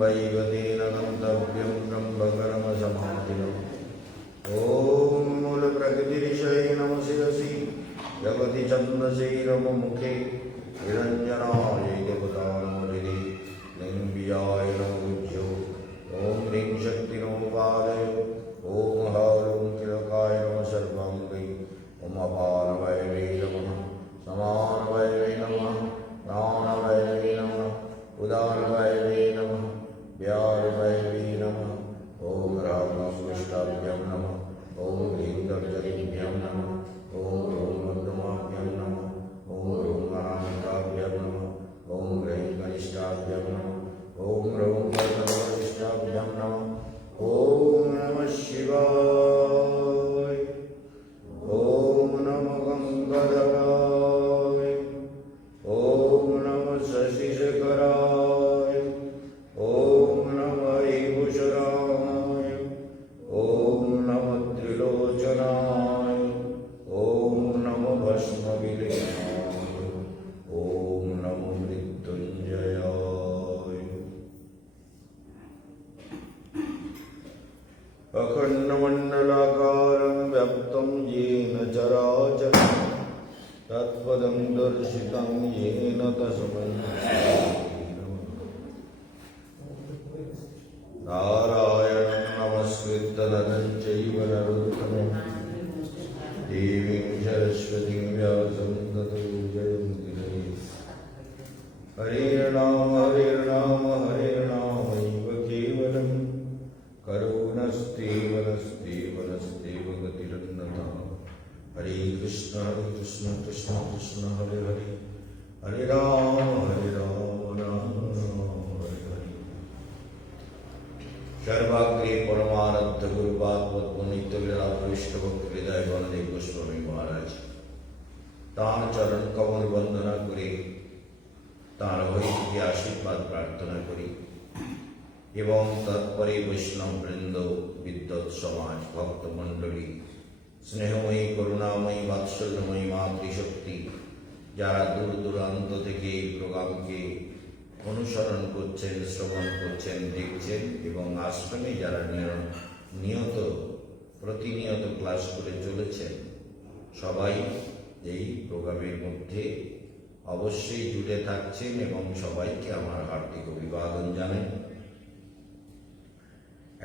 Wav तेन गन्तव्यं ब्रह्मकर्मसमाधिनम्। ॐ मूलप्रकृतिरिषये नमः शिरसि जगति छन्दसि रममुखे निरञ्जनाय देवतानमहृदि लिङ्गियाय नमोज्यो। ॐ ह्रीं शक्तिनो पादय। ॐ ह्रां किलकाय नमः सर्वाङ्गै। ॐ अपानवैवे नमः समानवैवे नमः प्राणवैवे नमः उदारवैवे नमः व्यारवैवे नमः। ॐ रामकृष्णाभ्यां नमः। ॐ ह्रीं दर्जनीभ्यां नमः। ॐ ह्रौं मध्यमाभ्यां नमः। ॐ ह्रौं अनामिकाभ्यां नमः। ॐ ह्रीं कनिष्ठाभ्यां नमः। ॐ ह्रौं वर्धनवरिष्ठाभ्यां नमः। ॐ नमः शिवाय। ॐ नमः गङ्गाधराय। ॐ नमः शशिशेखराय। ॐ नमः ईशुराय। ॐ नमः त्रिलोचनाय। ॐ नमः भस्मविलेनाय। ॐ नमः मृत्युञ्जयाय। अखण्डमण्डलाकारं व्याप्तं येन चराचरं तत्पदं दर्शितं येन तस्मै नारायणं नमस्कृत्य नरं चैव नरोत्तमं देवीं सरस्वतीं व्यासं ततो जयमुदीरये। हरे राम एव केवलं करुणस्तेव नस्तेव नस्तेव गतिरन्यथा। हरे कृष्ण कृष्ण कृष्ण हरे हरे हरे राम राम राम हरे हरे। सर्वाग्रे परमानंद गुरुपाद नित्यलीला प्रविष्ट भक्त हृदय बलदेव गोस्वामी महाराज तार चरण कमल वंदना करे तार भैया आशीर्वाद प्रार्थना करी এবং তৎপরে বৈষ্ণব বৃন্দ বিদ্বৎ সমাজ ভক্তমণ্ডলী স্নেহময়ী করুণাময়ী বাৎসল্যময়ী মাতৃশক্তি যারা দূর দূরান্ত থেকে এই প্রোগ্রামকে অনুসরণ করছেন শ্রবণ করছেন দেখছেন এবং আশ্রমে যারা প্রতিনিয়ত ক্লাস করে চলেছেন সবাই এই প্রোগ্রামের মধ্যে অবশ্যই জুড়ে থাকছেন এবং সবাইকে আমার হার্দিক অভিবাদন জানাই।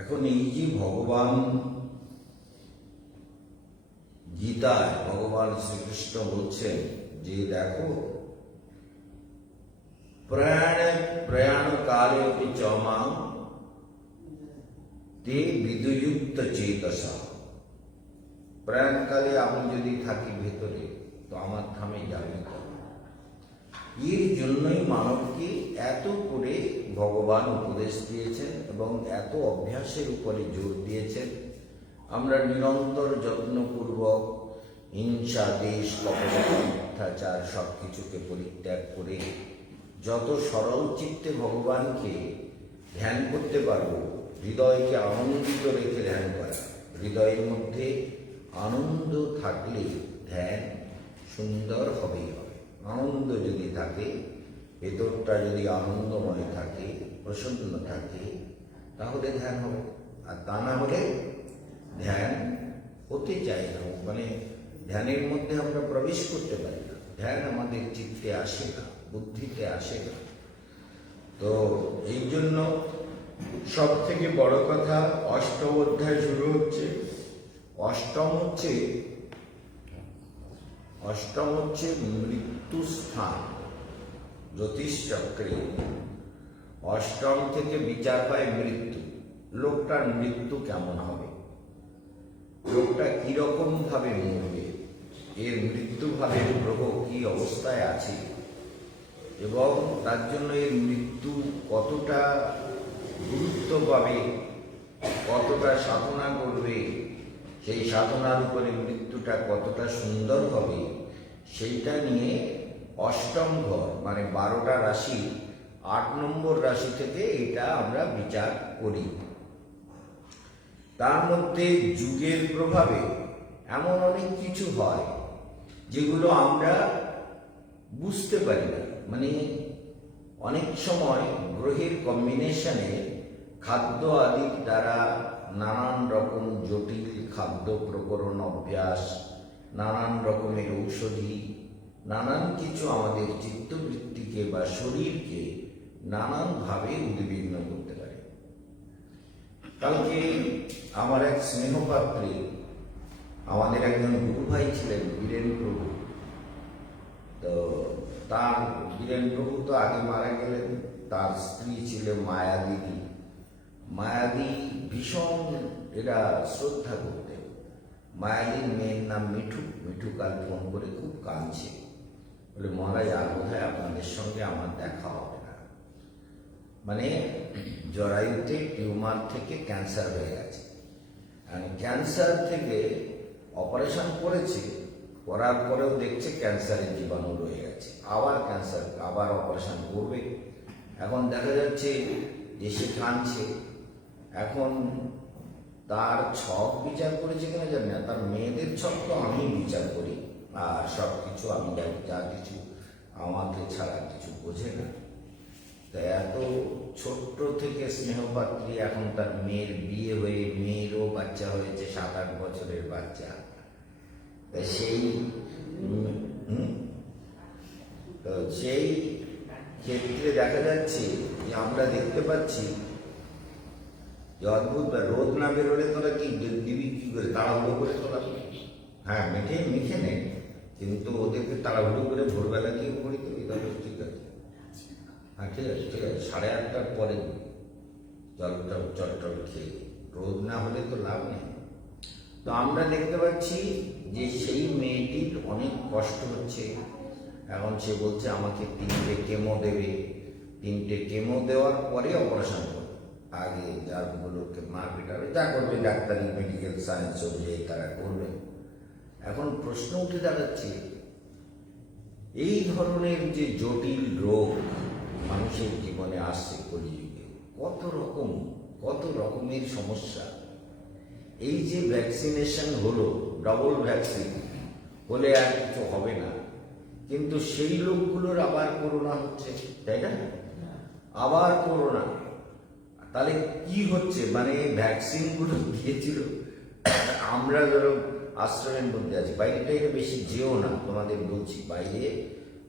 এখন এই যে ভগবান গীতায় ভগবান শ্রীকৃষ্ণ বলছেন যে দেখো প্রয়াণ কালে চমা তে বিদুযুক্ত চেতসা। প্রয়াণকালে আমি যদি থাকি ভেতরে তো আমার থামে যাবে না। এর জন্যই মানবকে এত করে ভগবান উপদেশ দিয়েছেন এবং এত অভ্যাসের উপরে জোর দিয়েছেন। আমরা নিরন্তর যত্নপূর্বক হিংসা দেশ কপটতা মিথ্যাচার সব কিছুকে পরিত্যাগ করে যত সরল চিত্তে ভগবানকে ধ্যান করতে পারবো, হৃদয়কে আনন্দিত রেখে ধ্যান করা। হৃদয়ের মধ্যে আনন্দ থাকলে ধ্যান সুন্দর হবেই হবে। আনন্দ যদি থাকে, ভেতরটা যদি আনন্দময় থাকে, প্রসন্ন থাকে, তাহলে ধ্যান হবে। আর তা না হলে ধ্যান হতে চাই না, মানে ধ্যানের মধ্যে আমরা প্রবেশ করতে পারি না। ধ্যান আমাদের চিত্তে আসে না, বুদ্ধিতে আসে না। তো এই জন্য সব থেকে বড় কথা অষ্টম অধ্যায় শুরু হচ্ছে। অষ্টম হচ্ছে মৃত্যুস্থান। জ্যোতিষচক্রে অষ্টম থেকে বিচার পায় মৃত্যু। লোকটার মৃত্যু কেমন হবে, লোকটা কিরকম ভাবে মরবে, এর মৃত্যু ভাবের গ্রহ কি অবস্থায় আছে এবং তার জন্য এর মৃত্যু কতটা গুরুত্ব পাবে, কতটা সাধনা করবে, সেই সাধনার উপরে মৃত্যুটা কতটা সুন্দর হবে, সেইটা নিয়ে অষ্টম ঘর মানে 12টা রাশি 8 নম্বর রাশি থেকে এটা আমরা বিচার করি। তার মধ্যে যুগের প্রভাবে এমন অনেক কিছু হয় যেগুলো আমরা বুঝতে পারি না। মানে অনেক সময় গ্রহের কম্বিনেশনে খাদ্য আদির দ্বারা নানান রকম জটিল খাদ্য প্রকরণ অভ্যাস, নানান রকমের ঔষধি, নানান কিছু আমাদের চিত্তবৃত্তিকে বা শরীরকে নানানভাবে উদ্বিগ্ন করতে পারে। কালকে আমার এক স্নেহপাত্রী, আমাদের একজন গুরু ভাই ছিলেন বীরেন প্রভু। তো তার বীরেন প্রভু তো আগে মারা গেলেন। তার স্ত্রী ছিল মায়াদিদি। মায়াদি ভীষণ এরা শ্রদ্ধা করতেন। মায়াদির মেয়ের নাম মিঠু। মিঠু কাল ফোন করে খুব কাঁদছে, বলে মহারাজ আর বোধহয় আপনাদের সঙ্গে আমার দেখা হবে না। মানে জরায়ুতে টিউমার থেকে ক্যান্সার হয়ে গেছে। ক্যান্সার থেকে অপারেশন করেছে, করার পরেও দেখছে ক্যান্সারের জীবাণু রয়ে গেছে। আবার ক্যান্সার, আবার অপারেশন করবে। এখন দেখা যাচ্ছে যে সে কাঁদছে। এখন তার ছক বিচার করেছে কিনা জানি না, তার মেয়েদের ছক তো আমি বিচার করি, আর সব কিছু আমি যা কিছু আমাকে ছাড়া কিছু বোঝে না। তাই এত ছোট্ট থেকে স্নেহপাত্রী, এখন তার মেয়ের বিয়ে হয়ে মেয়েরও বাচ্চা হয়েছে, 7-8 বছরের বাচ্চা। সেই সেই ক্ষেত্রে দেখা যাচ্ছে যে আমরা দেখতে পাচ্ছি যে অদ্ভুত রোদ না বেরোলে তোরা কি দিবি, কি করে তাড়াহুড়ো করে তোরা? হ্যাঁ, মেখে নে, কিন্তু ওদেরকে তাড়াহুড়ো করে ভোরবেলা দিয়ে পড়ি তো, তাহলে ঠিক আছে। হ্যাঁ ঠিক আছে, ঠিক আছে, 8:30টার পরে জলটা চটটল খেয়ে, রোদ না হলে তো লাভ নেই। তো আমরা দেখতে পাচ্ছি যে সেই মেয়েটির অনেক কষ্ট হচ্ছে। এখন সে বলছে আমাকে 3টে কেমো দেবে, 3টে কেমো দেওয়ার পরে অপারেশন করবে। আগে যারগুলোকে মারপিট হবে, যা করবে ডাক্তারি মেডিকেল সায়েন্স অনুযায়ী তারা করবে। এখন প্রশ্ন উঠে দাঁড়াচ্ছে, এই ধরনের যে জটিল রোগ মানুষের জীবনে আসছে কলিযুগে, কত রকমের সমস্যা। এই যে ভ্যাকসিনেশন হলো, ডবল ভ্যাকসিন হলে আর কিছু হবে না, কিন্তু সেই লোকগুলোর আবার করোনা হচ্ছে, তাই না? আবার করোনা। তাহলে কি হচ্ছে? মানে ভ্যাকসিনগুলো দিয়েছিল, আমরা ধরো আশ্রমের মধ্যে আছি, বাইরে টাইরে বেশি যেও না, তোমাদের বলছি, বাইরে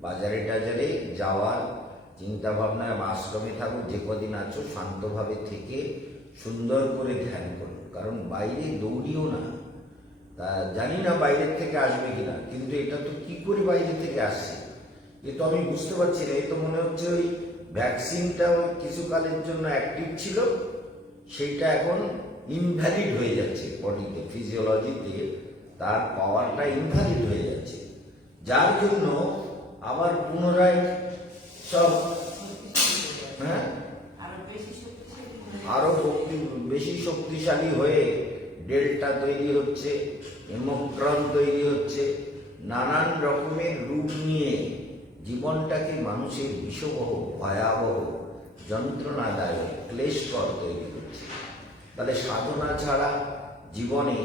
বাজারে টাজারে যাওয়ার চিন্তা ভাবনা, আশ্রমে থাকো, যে কদিন আছো শান্তভাবে থেকে সুন্দর করে ধ্যান করো। কারণ বাইরে দৌড়িও না। তা জানি না বাইরের থেকে আসবে কিনা, কিন্তু এটা তো কি করে বাইরে থেকে আসছে এ তো আমি বুঝতে পারছি না। এ তো মনে হচ্ছে ওই ভ্যাকসিনটা কিছুকালের জন্য অ্যাক্টিভ ছিল, সেইটা এখন ইনভ্যালিড হয়ে যাচ্ছে বডিতে, ফিজিওলজিতে তার পাওয়ারটা ইনভ্যালিড হয়ে যাচ্ছে, যার জন্য আবার পুনরায় সব আরো বেশি শক্তিশালী হয়ে ডেল্টা তৈরি হচ্ছে, ওমিক্রন তৈরি হচ্ছে, নানান রকমের রূপ নিয়ে জীবনটাকে মানুষের বিষবহ, ভয়াবহ, যন্ত্রণাদায়ক, ক্লেশকর তৈরি হচ্ছে। তাহলে সাধনা ছাড়া জীবনে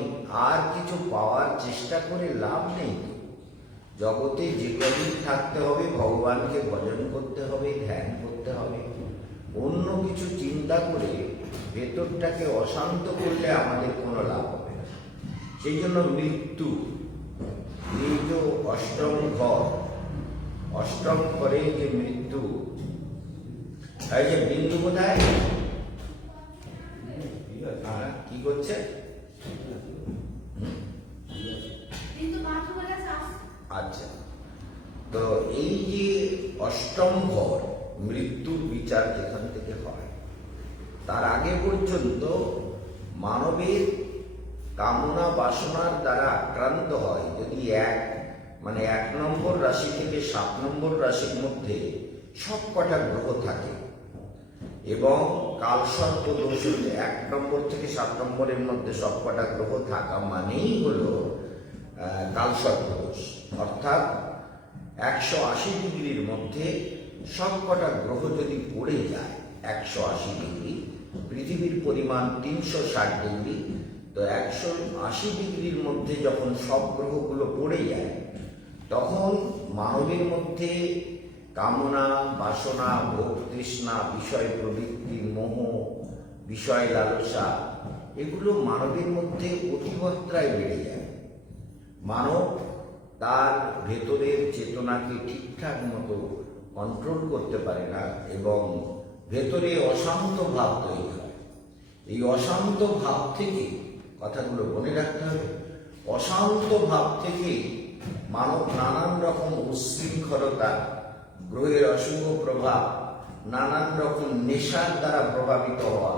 আর কিছু পাওয়ার চেষ্টা করে লাভ নেই। জগতে যে কদিন থাকতে হবে ভগবানকে ভজন করতে হবে, ধ্যান করতে হবে। অন্য কিছু চিন্তা করে ভেতরটাকে অশান্ত করলে আমাদের কোনো লাভ হবে না। সেই জন্য মৃত্যু, নিজ অষ্টম ঘর, অষ্টম ঘরে যে মৃত্যু, এই যে বিন্দু কোথায় কি করছে? আচ্ছা, তো এই যে অষ্টম ঘর, মৃত্যুর বিচার যেখান থেকে হয়, তার আগে পর্যন্ত মানবের কামনা বাসনার দ্বারা আক্রান্ত হয় যদি 1 নম্বর রাশি থেকে 7 নম্বর রাশির মধ্যে সব কটা গ্রহ থাকে, এবং কালসর্প দোষ 1 নম্বর থেকে 7 নম্বরের মধ্যে সব কটা গ্রহ থাকা মানেই হলো কালসর্প দোষ। অর্থাৎ 180 ডিগ্রির মধ্যে সব কটা গ্রহ যদি পড়ে যায়, 180 ডিগ্রি, পৃথিবীর পরিমাণ 360 ডিগ্রি, তো 180 ডিগ্রির মধ্যে যখন সব গ্রহগুলো পড়ে যায়, তখন মানবের মধ্যে কামনা, বাসনা, ভোগ তৃষ্ণা, বিষয় প্রবৃত্তি, মোহ, বিষয় লালসা, এগুলো মানবের মধ্যে অতিমাত্রায় বেড়ে যায়। মানব তার ভেতরের চেতনাকে ঠিকঠাক মতো কন্ট্রোল করতে পারে না এবং ভেতরে অশান্ত ভাব তৈরি হয়। এই অশান্ত ভাব থেকে, কথাগুলো মনে রাখতে হবে, অশান্ত ভাব থেকে মানব নানান রকম উচ্ছৃঙ্খলতা, গ্রহের অশুভ প্রভাব, নানান রকম নেশার দ্বারা প্রভাবিত হওয়া,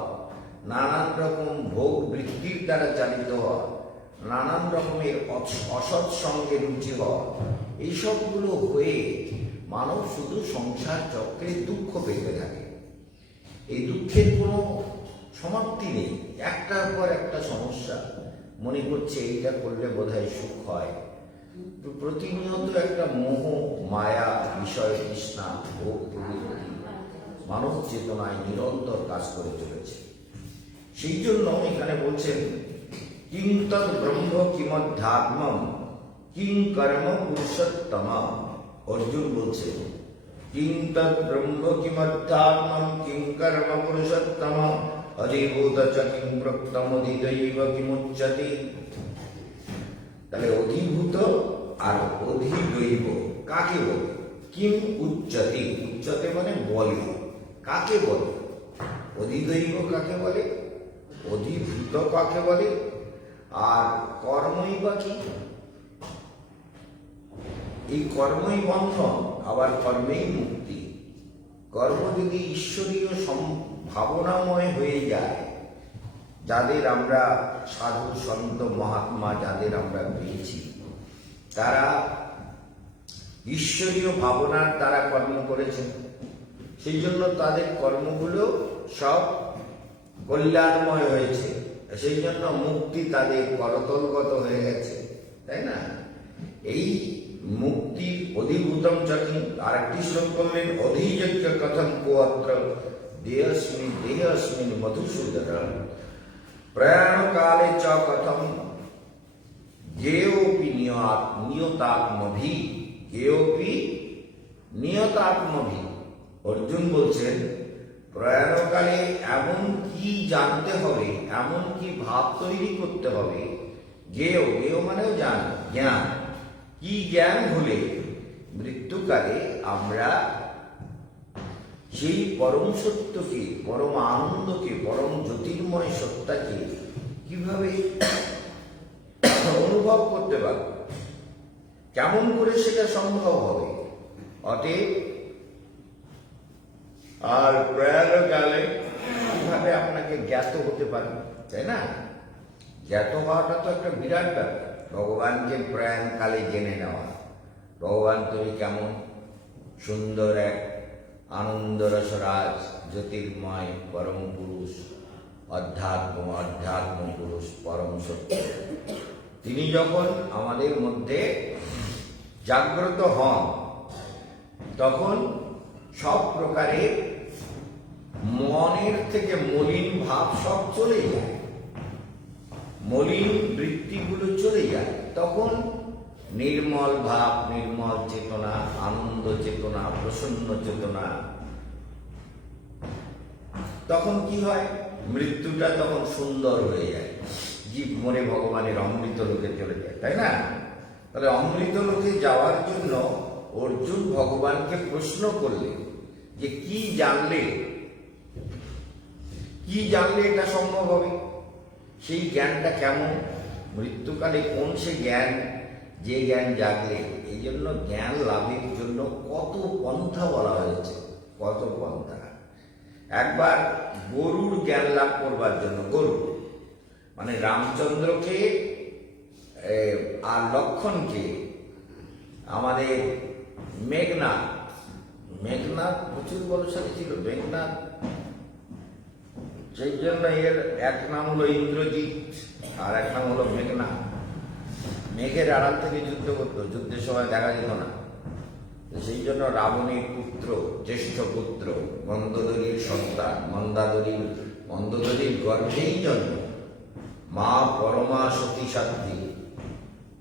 নানান রকম ভোগ বৃত্তির দ্বারা চালিত হওয়া, নানান রকমের অসৎ সঙ্গে রুচি হওয়া, এইসবগুলো হয়ে মানব শুধু সংসার চক্রে দুঃখ পেতে থাকে। এই দুঃখের কোনো সমাপ্তি নেই, একটার পর একটা সমস্যা। মনে করছে এইটা করলে বোধহয় সুখ হয়। প্রতিনিয়ত একটা মোহ, মায়া, বিষয় তৃষ্ণা, ভোগ প্রবৃত্তি মানব চেতনায় নিরন্তর কাজ করে চলেছে। সেই জন্য এখানে বলছেন কিং তৎ ব্রহ্ম কিমধ্যাত্মম কিং কর্ম পুরুষোত্তম। অর্জুন বলছে কিং তৎ ব্রহ্ম কিমধ্যাত্মম কিং কর্ম পুরুষোত্তম অধিভূত চ কিং প্রক্তম অধিদৈব কিমুচ্যতে। তাহলে অধিভূত আর অধিদৈব কাকে বলে? কিম উচ্যতে, উচ্যতে মানে বলে, কাকে বলে? অধিদৈব কাকে বলে? অধিভূত কাকে বলে? আর কর্মই বা কি? এই কর্মই বন্ধন, আবার কর্মেই মুক্তি। কর্ম যদি ঈশ্বরীয় ভাবনাময় হয়ে যায়, যাদের আমরা সাধু সন্ত মহাত্মা যাদের আমরা পেয়েছি, তারা ঈশ্বরীয় ভাবনার দ্বারা কর্ম করেছেন। সেই জন্য তাদের কর্মগুলো সব কল্যাণময় হয়েছে, সেই জন্য মুক্তি তাদের করতলগত হয়ে গেছে, তাই না? এই মুক্তি অধিভূতম চকি। আরেকটি শ্লোক বললেন অধিযজ্ঞ কথম কোত্র দেহস্মিন দেহস্মিন মধুসূদন প্রয়াণ কালে চ কথম জ্ঞেয়োপি নিয়তাত্মভি জ্ঞেয়োপি নিয়তাত্মভি। অর্জুন বলছেন প্রয়াণকালে এমন কি জানতে হবে, এমন কি ভাব তৈরি করতে হবে। জ্ঞেয়, জ্ঞেয় মানেও জান, জ্ঞান। কি জ্ঞান হলে মৃত্যুকালে আমরা সেই পরম সত্যকে, পরম আনন্দকে, পরম জ্যোতির্ময় সত্তাকে কিভাবে অনুভব করতে পারব, কেমন করে সেটা সম্ভব হবে। অতএব আর প্রয়াণকালে কিভাবে আপনাকে জ্ঞাত হতে পারে, তাই না? জ্ঞাত হওয়াটা তো একটা বিরাট ব্যাপার। ভগবানকে প্রয়াণকালে জেনে নেওয়া, ভগবান তুমি কেমন সুন্দর এক আনন্দ রসরাজ, জ্যোতির্ময় পরম পুরুষ, অধ্যাত্ম পুরুষ, পরম সত্য। তিনি যখন আমাদের মধ্যে জাগ্রত হন, তখন সব প্রকারের মনের থেকে মলিন ভাব সব চলে যায়, মলিন বৃত্তিগুলো চলে যায়। তখন নির্মল ভাব, নির্মল চেতনা, আনন্দ চেতনা, প্রসন্ন চেতনা। তখন কি হয়? মৃত্যুটা তখন সুন্দর হয়ে যায়, জীব মরে ভগবানের অমৃত লোকে চলে যায়, তাই না? তাহলে অমৃত লোকে যাওয়ার জন্য অর্জুন ভগবানকে প্রশ্ন করলেন যে কি জানলে এটা সম্ভব হবে, সেই জ্ঞানটা কেমন, মৃত্যুকালে কোন সে জ্ঞান, যে জ্ঞান জাগলে। এই জন্য জ্ঞান লাভের জন্য কত পন্থা বলা হয়েছে, কত পন্থা। একবার গরুর জ্ঞান লাভ করবার জন্য, গরু মানে রামচন্দ্রকে আর লক্ষণকে আমাদের মেঘনাথ প্রচুর বলশালী ছিল। মেঘনাথ, সেই জন্য এর এক নাম হলো ইন্দ্রজিৎ আর এক নাম হলো মেঘনাথ। মেঘের আড়াল থেকে যুদ্ধ করতো, যুদ্ধের সময় দেখা যেত না। সেই জন্য রাবণের পুত্র, জ্যেষ্ঠ পুত্র, মন্দোদরীর সন্তান, মন্দোদরীর গর্ভেই জন্ম। মা পরমা সতী সাধ্বী,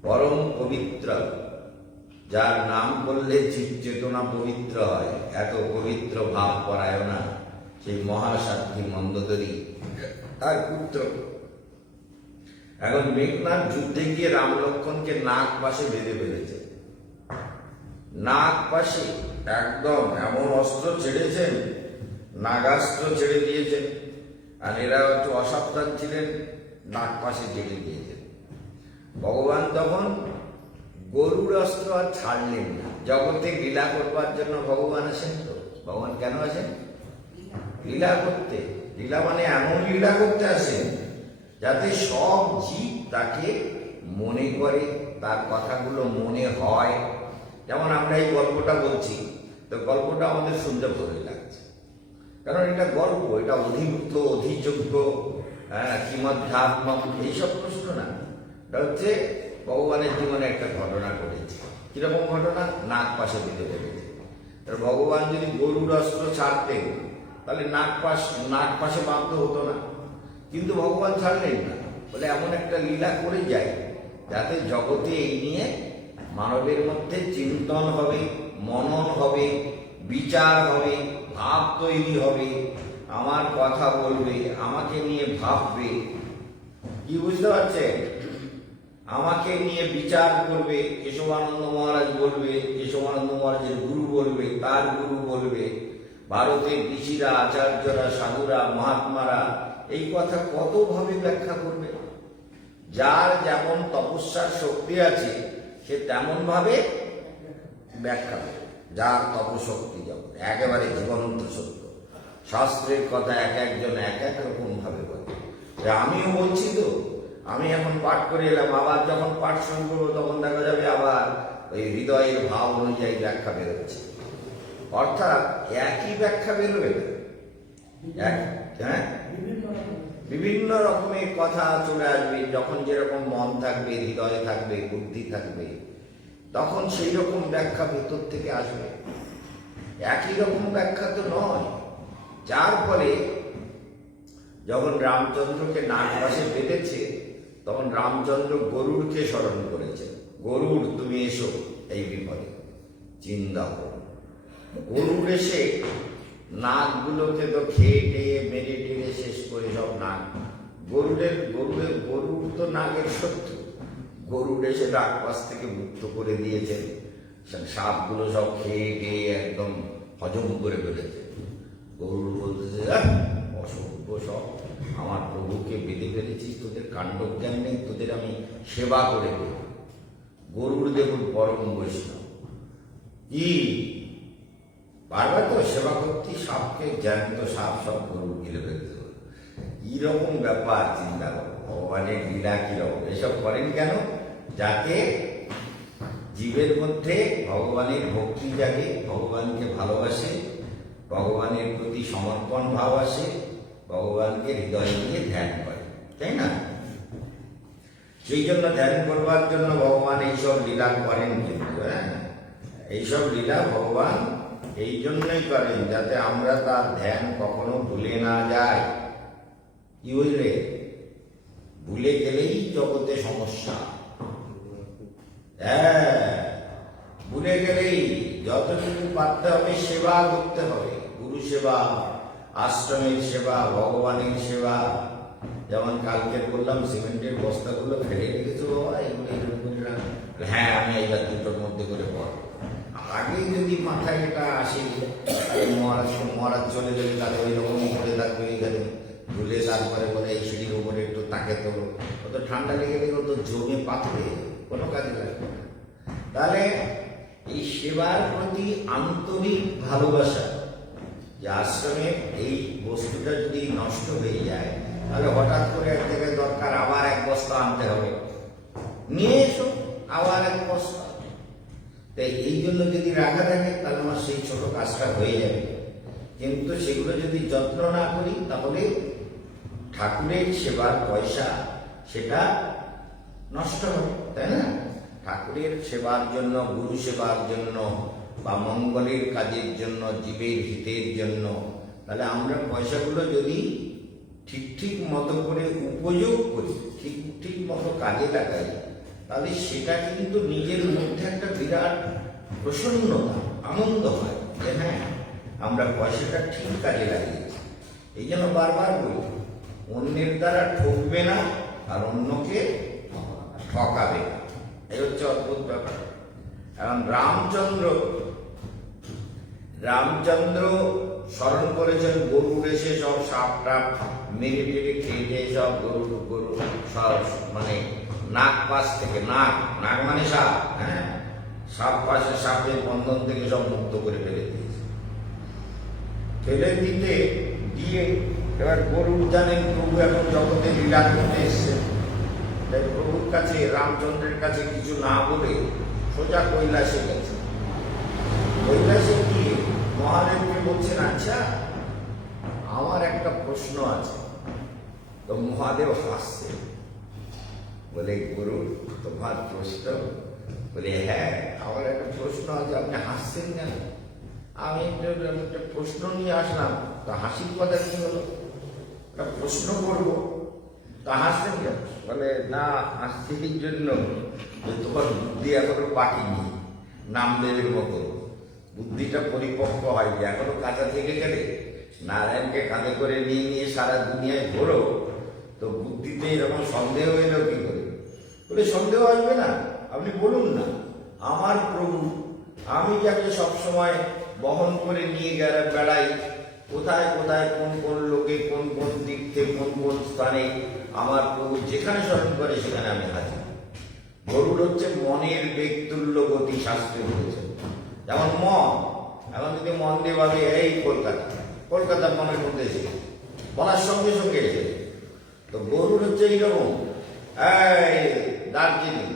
পরম পবিত্র, যার নাম করলে চিৎ চেতনা পবিত্র হয়, এত পবিত্র ভাব পরায়ণা সেই মহাসাধ্বী মন্দোদরী তার পুত্র। এখন মেঘনাথ যুদ্ধে গিয়ে রাম লক্ষ্মণকে নাগ পাশে বেঁধে ফেলেছে। নাগ পাশে একদম এমন অস্ত্র ছেড়েছেন, নাগাস্ত্র ছেড়ে দিয়েছেন, আর এরা একটু অসাবধান ছিলেন, নাগ পাশে ছেড়ে দিয়েছেন। ভগবান তখন গরুর অস্ত্র আর ছাড়লেন না। জগতে লীলা করবার জন্য ভগবান আসেন। তো ভগবান কেন আসেন? লীলা করতে। লীলা মানে এমন লীলা করতে আসেন যাতে সব জীব তাকে মনে করে, তার কথাগুলো মনে হয়। যেমন আমরা এই গল্পটা বলছি, তো গল্পটা আমাদের শুনতে ভালোই লাগছে, কারণ এটা গল্প, এটা অধিভুক্ত অধিযোগ্য শ্রীমধ্যাত্ম এইসব প্রশ্ন না। এটা হচ্ছে ভগবানের জীবনে একটা ঘটনা ঘটেছে। কিরকম ঘটনা? নাগ পাশে বেঁধে ফেলেছে। ভগবান যদি গরুর অস্ত্র ছাড়তেন তাহলে নাগ পাশে বাধ্য হতো না, কিন্তু ভগবান ছাড়লেন না। বলে এমন একটা লীলা করে যায় যাতে জগতে এই নিয়ে মানবের মধ্যে চিন্তন হবে, মনন হবে, বিচার হবে, ভাব তৈরি হবে, আমার কথা বলবে, আমাকে নিয়ে ভাববে। কি বুঝতে পারছেন? আমাকে নিয়ে বিচার করবে। কেশবানন্দ মহারাজ বলবে, কেশবানন্দ মহারাজের গুরু বলবে, তার গুরু বলবে, ভারতের ঋষিরা, আচার্যরা, সাধুরা, মহাত্মারা এই কথা কতভাবে ব্যাখ্যা করবে। যার যেমন তপস্যার শক্তি আছে সে তেমন ভাবে ব্যাখ্যা করবে। যার তপশক্তি যেমন একেবারে জীবন্ত সত্য, শাস্ত্রের কথা এক একজন এক এক রকম ভাবে বলে। আমিও বলছি তো, আমি এখন পাঠ করে এলাম, আবার যখন পাঠ শুরু করবো তখন দেখা যাবে আবার ওই হৃদয়ের ভাব অনুযায়ী ব্যাখ্যা বেরোচ্ছে। অর্থাৎ একই ব্যাখ্যা বেরোবে না, হ্যাঁ, বিভিন্ন রকমের কথা চলে আসবে। যখন যেরকম মন থাকবে, হৃদয় থাকবে, বুদ্ধি থাকবে, তখন সেই রকম ব্যাখ্যা ভেতর থেকে আসবে। একই রকম ব্যাখ্যা তো নয়। যার ফলে যখন রামচন্দ্রকে নাগ পাশে বেঁধেছে তখন রামচন্দ্র গরুড়কে স্মরণ করেছে। গরুড়, তুমি এসো এই বিপদে, চিন্তা করো। গরুড় এসে নাগগুলোকে তো খেয়ে টেয়ে মেরে টেরে শেষ করে সব নাগ। গরুড় তো নাগের শত্রু। গরুড় এসে নাগপাশ থেকে মুক্ত করে দিয়েছেন, সাপগুলো সব খেয়ে টেয়ে একদম হজম করে ফেলেছে। গরুড় বলতেছে, অসভ্য সব, আমার প্রভুকে বেঁধে ফেলেছিস, তোদের কাণ্ডজ্ঞান নেই, তোদের আমি সেবা করে দেব। গরুড় দেখুন পরম বৈষ্ণব, কি বারবার তো সেবা করতে, সাপকে জ্যান্ত সাপ সব গরুড় গিলে ফেলতে হবে। কিরকম ব্যাপার চিন্তা করো, ভগবানের লীলা কিরকম। এসব করেন কেন? যাতে জীবের মধ্যে ভগবানের ভক্তি জাগে, ভগবানকে ভালোবাসে, ভগবানের প্রতি সমর্পণ ভাব আসে, ভগবানকে হৃদয় নিয়ে ধ্যান করে, তাই না? সেই জন্য ধ্যান করবার জন্য ভগবান এইসব লীলা করেন। কিন্তু এইসব লীলা ভগবান এই জন্যই করেন যাতে আমরা তার ধ্যান কখনো ভুলে না যাই। কি বুঝলে? ভুলে গেলেই জগতে সমস্যা। হ্যাঁ, ভুলে গেলেই যতটুকু পারতে হবে সেবা করতে হবে। গুরু সেবা, আশ্রমের সেবা, ভগবানের সেবা। যেমন কালকে বললাম সিমেন্টের বস্তাগুলো ফেলে রেখেছো বাবা, এগুলো এরকম করে রাখ। হ্যাঁ, আমি এইবার দুটোর মধ্যে করে পড়। আগে যদি মাথায় এটা আসে, মহারাজ চলে গেলে তাহলে ওই রকম ঘুরে থাকবে, এখানে ঝুলে তারপরে বলে এই সিঁড়ির উপরে একটু তাকে তো কত ঠান্ডা লেগে গেলে কত জমে পাথরে, কোনো কাজে লাগবে না। তাহলে এই সেবার প্রতি আন্তরিক ভালোবাসা, যে আশ্রমে এই বস্তুটা যদি নষ্ট হয়ে যায় তাহলে হঠাৎ করে এক জায়গায় দরকার আবার এক বস্তা আনতে হবে, নিয়ে এসো আবার এক বস্তা। তাই এই জন্য যদি রাখা থাকে তাহলে আমার সেই ছোট কাজটা হয়ে যাবে। কিন্তু সেগুলো যদি যত্ন না করি তাহলে ঠাকুরের সেবার পয়সা সেটা নষ্ট হবে, তাই না? ঠাকুরের সেবার জন্য, গুরু সেবার জন্য বা মঙ্গলের কাজের জন্য, জীবের হিতের জন্য, তাহলে আমরা পয়সাগুলো যদি ঠিক মতো করে উপযোগ করি, ঠিক মতো কাজে লাগাই, তাহলে সেটা কিন্তু নিজের মধ্যে একটা বিরাট প্রসন্নতা, আনন্দ হয় যে হ্যাঁ আমরা পয়সাটা ঠিক কাজে লাগিয়েছি। এই জন্য বারবার বলি, অন্যের দ্বারা ঠকবে না আর অন্যকে ঠকাবে না। এই হচ্ছে অদ্ভুত ব্যাপার। এখন রামচন্দ্র স্মরণ করেছেন, গরু এসে সব সাপ টাপ মেরে মেরে খেয়ে দিয়ে সব গরু সব মানে নাক পাশ থেকে, নাক মানে সাপ, হ্যাঁ সাপ পাশে সাপের বন্ধন থেকে সব মুক্ত করে ফেলে দিয়েছে। ফেলে দিয়ে এবার গরুর জানেন প্রভু এখন জগতে লীলা করতে এসছেন, তাই প্রভুর কাছে, রামচন্দ্রের কাছে কিছু না বলে সোজা কৈলাসে গেছে। কৈলাসে গিয়ে মহাদেবকে বলছেন, আচ্ছা আমার একটা প্রশ্ন আছে। তো মহাদেব হাসছে, বলে গুরু তোমার প্রশ্ন? বলে হ্যাঁ আমার একটা প্রশ্ন আছে। আপনি হাসছেন কেন? আমি একটা প্রশ্ন নিয়ে আসলাম, তা হাসির কথা কি হলো? একটা প্রশ্ন করবো, তা হাসছেন কেন? বলে না, হাসছি এই জন্য যে তোমার বুদ্ধি এখনো পাকিনি, নামদেবের মতো বুদ্ধিটা পরিপক্ক হয়নি, এখনো কাঁচা থেকে গেলে নারায়ণকে কাঁধে করে নিয়ে সারা দুনিয়ায় ঘোরো, তো বুদ্ধিতে এরকম সন্দেহ এলো কি করে? বলে সন্দেহ আসবে না, আপনি বলুন না। আমার প্রভু, আমি যাকে সবসময় বহন করে নিয়ে বেড়াই, কোথায় কোথায় কোন কোন লোকে কোন কোন দিক থেকে কোন কোন স্থানে আমার প্রভু যেখানে স্মরণ করে সেখানে আমি হাজির। গরুর হচ্ছে মনের বেগতুল্য গতি, শাস্ত্রে বলেছে। যেমন মন, এখন যদি মন দিয়ে ভাবে এই কলকাতা মনের মধ্যে এসে বলার সঙ্গে সঙ্গে এসে, তো গরুর হচ্ছে এইরকম, এই দার্জিলিং,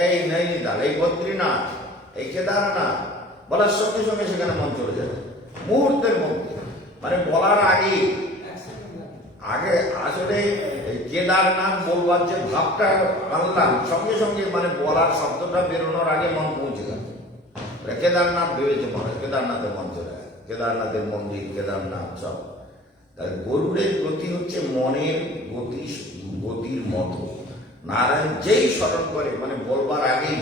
এই নৈনিতাল, এই বদ্রীনাথ, এই কেদারনাথ, বলার সঙ্গে সঙ্গে সেখানে মন চলে যাবে মুহূর্তের মধ্যে। মানে বলার আগে আসলে কেদারনাথ বলবার যে ভাবটা আনলাম, সঙ্গে সঙ্গে মানে বলার শব্দটা বেরোনোর আগে মন পৌঁছে গেল। কেদারনাথ ভেবেছে মনে, কেদারনাথের মন চলে গেল, কেদারনাথের মন্দির, কেদারনাথ সব। তাই গরুরের গতি হচ্ছে মনের গতির মতো। নারায়ণ যেই স্মরণ করে, মানে বলবার আগেই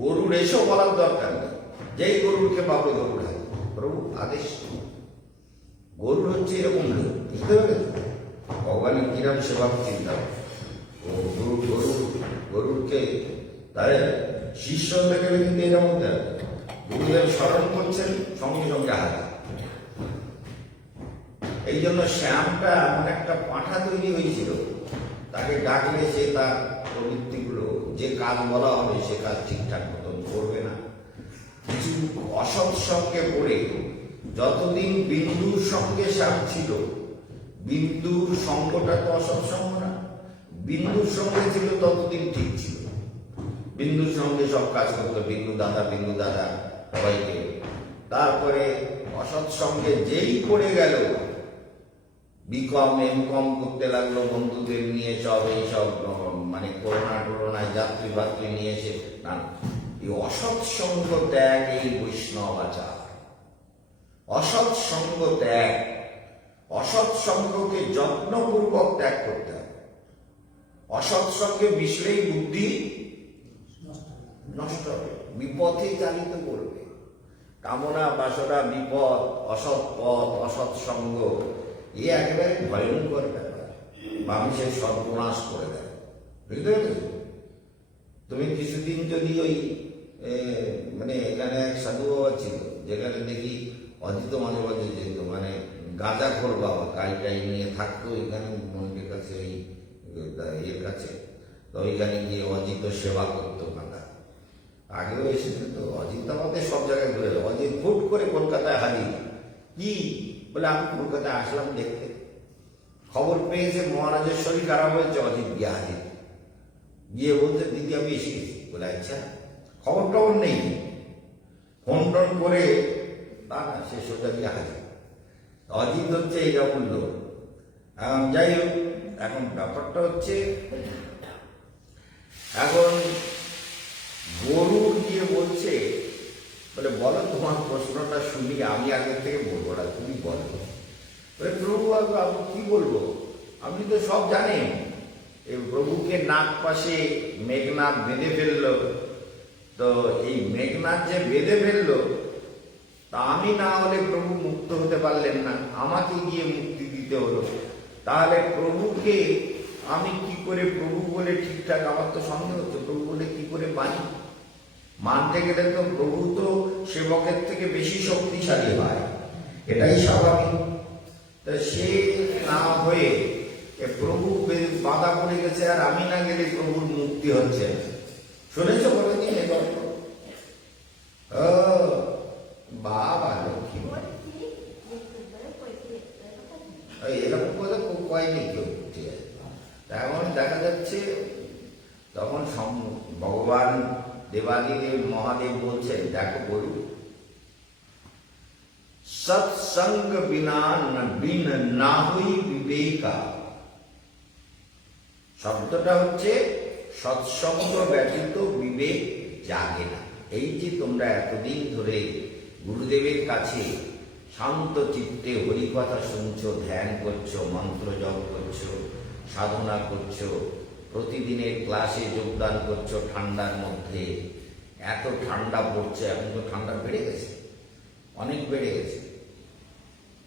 গরুর এসেও বলার দরকার নেই, যেই গরুরকে পাবো গরুর হাতে প্রভু আদেশ। গরুর হচ্ছে এরকম লোক, বুঝতে পেরেছ? ভগবানের কিরম সেবা চিন্তা। গরুরকে তাই শিষ্য হতে গেলে কিন্তু এরকম হতে হবে, গুরুদেব স্মরণ করছেন সঙ্গে সঙ্গে হাতে। এই জন্য শ্যামটা এমন একটা পাঁঠা তৈরি হয়েছিল, তাকে ডাকলে সে তার প্রবৃত্তিগুলো, যে কাজ বলা হবে সে কাজ ঠিকঠাক মতন করবে না। কিছু অসৎসঙ্গে পড়ে যতদিন বিন্দুর সঙ্গে শ্যাম ছিল, বিন্দুর সঙ্গটা তো অসৎসঙ্গ না, বিন্দুর সঙ্গে ছিল ততদিন ঠিক ছিল। বিন্দুর সঙ্গে সব কাজ করতো, বিন্দু দাদা সবাইকে। তারপরে অসৎসঙ্গে যেই পড়ে গেল, বিকম এমকম করতে লাগলো বন্ধুদের নিয়ে, সব এইসব মানে করোনায় যাত্রী নিয়ে এসে, না, এই অসৎসঙ্গ ত্যাগ, এই বৈষ্ণব আচার। অসৎসঙ্গ ত্যাগ, অসৎসঙ্গকে যত্নপূর্বক ত্যাগ করতে হবে। অসৎসঙ্গে মিশলেই বুদ্ধি নষ্ট হবে, বিপথে চালিত করবে। কামনা বাসনা, বিপদ, অসৎ পথ, অসৎসঙ্গ, এ একেবারে ভয়ঙ্কর ব্যাপার, মানুষের সর্বনাশ করে দেয়, বুঝতে পেরেছ? তুমি কিছুদিন যদি ওই মানে এখানে এক সাধু বাবা ছিল, যেখানে দেখি অজিত মাঝে মাঝে যেত, মানে গাঁজা খোর বাবা, গাড়িটাই নিয়ে থাকতো এখানে মন্দিরের কাছে, এর কাছে। তো ওইখানে গিয়ে অজিত সেবা করতো গাঁজা। আগেও এসেছে তো অজিত, আমাদের সব জায়গায় ঘুরে। অজিত হুট করে কলকাতায় হাজির। কি বলে, আমি কলকাতায় আসলাম দেখতে, খবর পেয়েছে মহারাজের শরীর খারাপ হয়েছে, অজিত গিয়ে হাজির। গিয়ে বলতে দিদি আমি এসে গেছি। বলে আচ্ছা, খবর টবর নেই, ফোন টোন করে না, সে সোজা গিয়ে হাজির। অজিত হচ্ছে এইরকম লোক। যাই হোক, এখন ব্যাপারটা হচ্ছে, এখন গরুর গিয়ে বলছে, বলে বলো তোমার প্রশ্নটা শুনি, আমি আগের থেকে বলবো না, তুমি বলো। বলে প্রভু আপনি কি বলবো, আপনি তো সব জানেন। এই প্রভুকে নাক পাশে মেঘনাথ বেঁধে ফেললো, তো এই মেঘনাথ যে বেঁধে ফেললো, তা আমি না হলে প্রভু মুক্ত হতে পারলেন না, আমাকে গিয়ে মুক্তি দিতে হলো। তাহলে প্রভুকে আমি কি করে প্রভু বলে ঠিকঠাক, আমার তো সন্দেহ হচ্ছে প্রভু বলে কি করে মানি। মানতে গেলে তো প্রভু তো সেবকের থেকে বেশি শক্তিশালী হয়, এটাই স্বাভাবিক। তা সে না হয়ে প্রভু বাধা পড়ে গেছে, আর আমি না গেলে প্রভুর মুক্তি হচ্ছে। শুনেছ বলেছেন এ গল্প? ও বাবা লক্ষ্মী, এরকম কথা কয়নি কেউ। ঠিক আছে, তেমন দেখা যাচ্ছে তখন ভগবান দেবাদিদেব মহাদেব বলছেন, দেখো বলু, সৎসঙ্গ বিনা বিন না হই বিবেকা। শব্দটা হচ্ছে সৎসঙ্গ ব্যতীত বিবেক জাগে না। এই যে তোমরা এতদিন ধরে গুরুদেবের কাছে শান্ত চিত্তে হরিকথা শুনছো, ধ্যান করছো, মন্ত্র জপ করছো, সাধনা করছো, প্রতিদিনের ক্লাসে যোগদান করছো ঠান্ডার মধ্যে, এত ঠান্ডা পড়ছে, এখন তো ঠান্ডা বেড়ে গেছে, অনেক বেড়ে গেছে।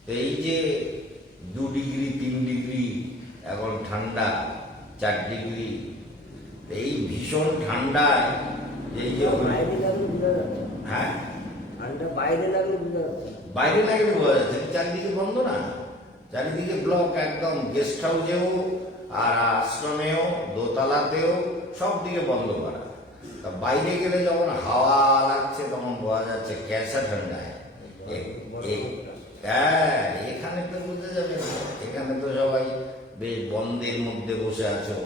তো এই যে 2 ডিগ্রি 3 ডিগ্রি এখন ঠান্ডা, 4 ডিগ্রি, এই ভীষণ ঠান্ডায় এই যে হ্যাঁ বাইরে লাগলে বোঝা যাচ্ছে, চারিদিকে বন্ধ না, চারিদিকে ব্লক একদম, গেস্ট হাউসেও আর আশ্রমেও, দোতলাতেও, সব দিকে বন্ধ করা। তা বাইরে গেলে যখন হাওয়া লাগছে তখন বোঝা যাচ্ছে ক্যাসা ঠান্ডায়। হ্যাঁ, এখানে তো বুঝতে যাবে না, এখানে তো সবাই বেশ বন্ধের মধ্যে বসে আছো,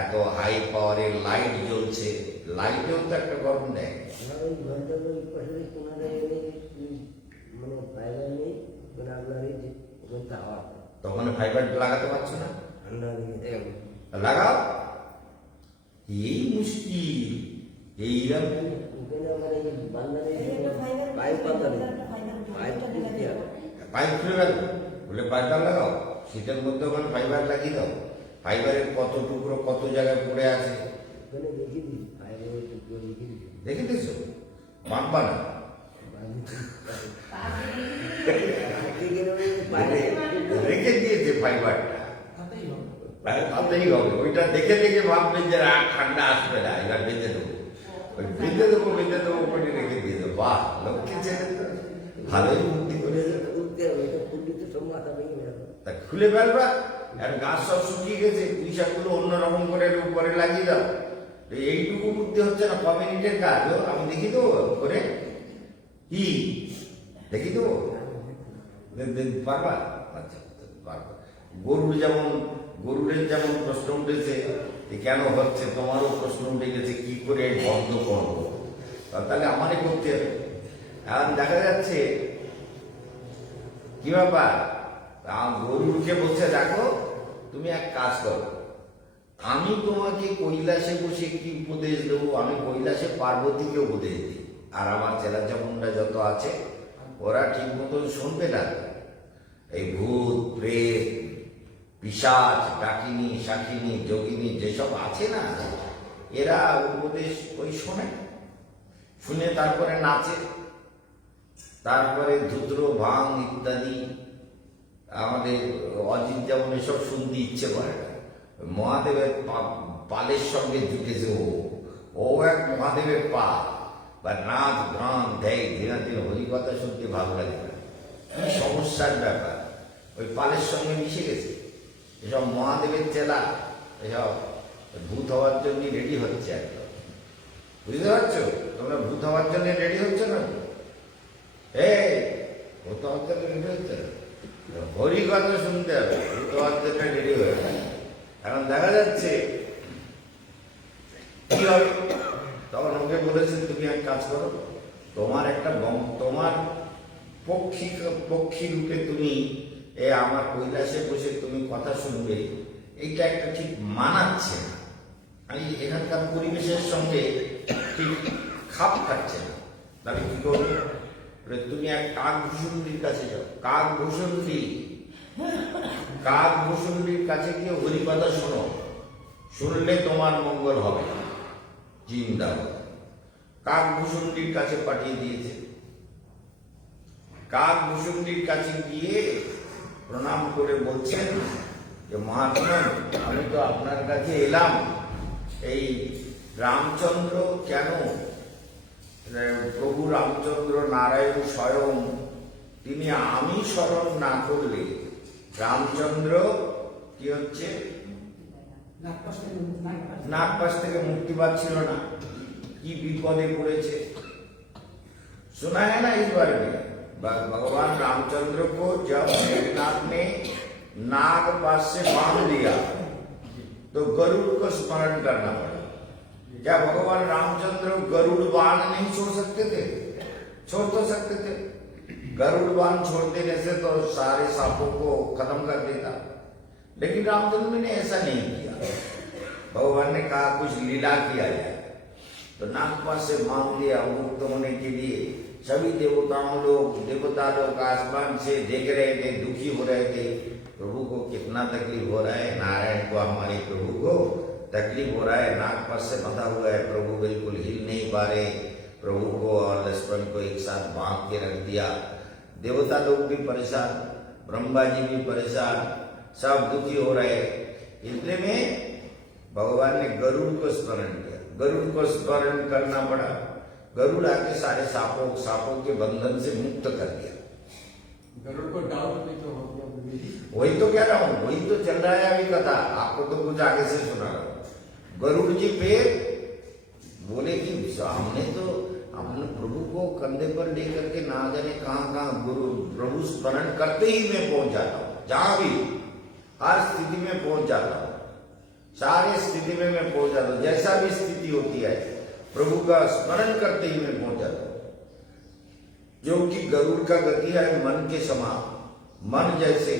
এত হাই পাওয়ারের লাইট জ্বলছে, লাইটেও তো একটা গরম দেয়। তখন ফাইবার লাগাতে পারছো না, লাগাও। এই মুশকিল, এইরকম পাইপ খুলে রাখবো বলে পাইপটা লাগাও, শীতের মধ্যে ওখানে ফাইবার লাগিয়ে দাও। ফাইবারের কত টুকরো কত জায়গায় পড়ে আছে দেখে দিয়েছো, মানবা না। রেখে দিয়েছে ফাইবারটা, তাতেই হবে। ওইটা দেখে দেখে ভাববেন যে ঠান্ডা আসবে না, এবার বেঁধে দেবো, বেঁধে দেবো করে রেখে দিয়ে দেবো। বাহ, লক্ষ্মী ছেলে তো ভালোই বুদ্ধি করে। তা খুলে ফেলবা, আর গাছ সব শুকিয়ে গেছে, পুঁইশাকগুলো অন্যরকম করে উপরে লাগিয়ে দাও। এইটুকু বুদ্ধি হচ্ছে না, ক মিনিটের কাজ, আমি দেখি দেবো করে, কি দেখি দেবো, পারবা? আচ্ছা পারবা। গরুরের যেমন প্রশ্ন উঠেছে কেন হচ্ছে, তোমারও প্রশ্ন উঠে গেছে কি করে বন্ধ করবো, তাহলে আমারই করতে হবে। এখন দেখা যাচ্ছে কি ব্যাপার, গরুকে বলছে দেখো তুমি এক কাজ করো, আমি তোমাকে কৈলাসে বসে কি উপদেশ দেবো, আমি কৈলাসে পার্বতীকে উপদেশ দিই, আর আমার চেলা চামুন্ডা যত আছে ওরা ঠিক মতো শুনবে না। এই ভূত প্রেত পিশাচ ডাকিনী শাকিনী যোগিনী যেসব আছে না, এরা উপদেশ ওই শোনে, শুনে তারপরে নাচে, তারপরে ধুদ্র ভাঙ ইত্যাদি। আমাদের অজিত যেমন এসব শুনতে ইচ্ছে করে না, মহাদেবের পালের সঙ্গে জুটেছে ও এক মহাদেবের পা, বা নাচ গান দেয়, দিনা দিন হরিকথা শুনতে ভালো লাগে না। কি সমস্যার ব্যাপার, ওই পালের সঙ্গে মিশে গেছে। এসব মহাদেবের চেলা এসব ভূত হওয়ার জন্য রেডি হচ্ছে একদম, বুঝতে পারছো? তোমরা ভূত হওয়ার জন্য রেডি হচ্ছে না, ভূত হওয়ার জন্য রেডি হচ্ছে না, হরিকথা শুনতে হবে, ভূত হওয়ার জন্য রেডি হয়ে যায়। এখন দেখা যাচ্ছে কি হবে, তখন ওকে বলেছেন তুমি এক কাজ করো, তোমার একটা তোমার পক্ষী রূপে তুমি আমার কৈলাসে বসে তুমি কথা শুনবে, এইটা একটা ঠিক মানাচ্ছে না, আমি এখানকার পরিবেশের সঙ্গে ঠিক খাপ খাচ্ছে না। তাহলে কি করবে, তুমি এক কাকভূষুণ্ডির কাছে যাও, কাকভূষুণ্ডির কাছে গিয়ে হরিকথা শোনো, শুনলে তোমার মঙ্গল হবে। জিন্দাবাদ। কাকভূষুণ্ডির কাছে পাঠিয়ে দিয়েছে। কাকভূষুণ্ডির কাছে গিয়ে প্রণাম করে বলছেন যে মহাত্মা, আমি তো আপনার কাছে এলাম, এই রামচন্দ্র কেন, প্রভু রামচন্দ্র নারায়ণ স্বয়ং, তিনি আমি স্মরণ না করলে রামচন্দ্র কি হচ্ছে, नागपाश থেকে मुक्ति पाচ্ছিল না, কি বিপদে পড়েছে। सुना है ना इस बारे में, भगवान रामचंद्र को जब मेघनाथ ने नागपाश से बांध दिया तो गरुड़ को स्मरण करना पड़ा। क्या भगवान रामचंद्र गरुड़ बाण नहीं छोड़ सकते थे? छोड़ तो सकते थे। गरुड़ बाण छोड़ देने से तो सारे सांपों को खत्म कर देता, लेकिन रामचंद्र ने ऐसा नहीं किया। भगवान ने कहा कुछ लीला किया जाए, तो नागपाश से मांग लिया मुक्त होने के लिए। सभी देवता लोग आसमान से देख रहे थे, दुखी हो रहे थे, प्रभु को कितना तकलीफ हो रहा है, नारायण को, हमारे प्रभु को तकलीफ हो रहा है, नागपाश से बंधा हुआ है, प्रभु बिल्कुल हिल नहीं पा रहे। प्रभु को और लक्ष्मण को एक साथ बांध के रख दिया। देवता लोग भी परेशान, ब्रह्मा जी भी परेशान, सब दुखी हो रहे। इतने में भगवान ने गरुड़ को स्मरण किया। गरुड़ को स्मरण करना पड़ा। गरुड़ आके सारे सांपों के बंधन से मुक्त कर दिया। गरुड़ को डाउट भी तो हो गया। वही तो कह रहा हूँ, वही तो चल रहा है अभी कथा, आपको तो कुछ आगे से सुना रहा हूँ। गरुड़ जी पे बोले कि हमने तो अपने प्रभु को कंधे पर लेकर के ना जाने कहाँ गुरु प्रभु स्मरण करते ही मैं पहुंच जाता हूँ, जहां भी हर स्थिति में पहुंच जाता हूँ, सारे स्थिति में मैं पहुंच जाता हूँ, जैसा भी स्थिति होती है प्रभु का स्मरण करते ही मैं पहुंच जाता हूँ। जो कि गरुड़ का गति है मन के समान। मन जैसे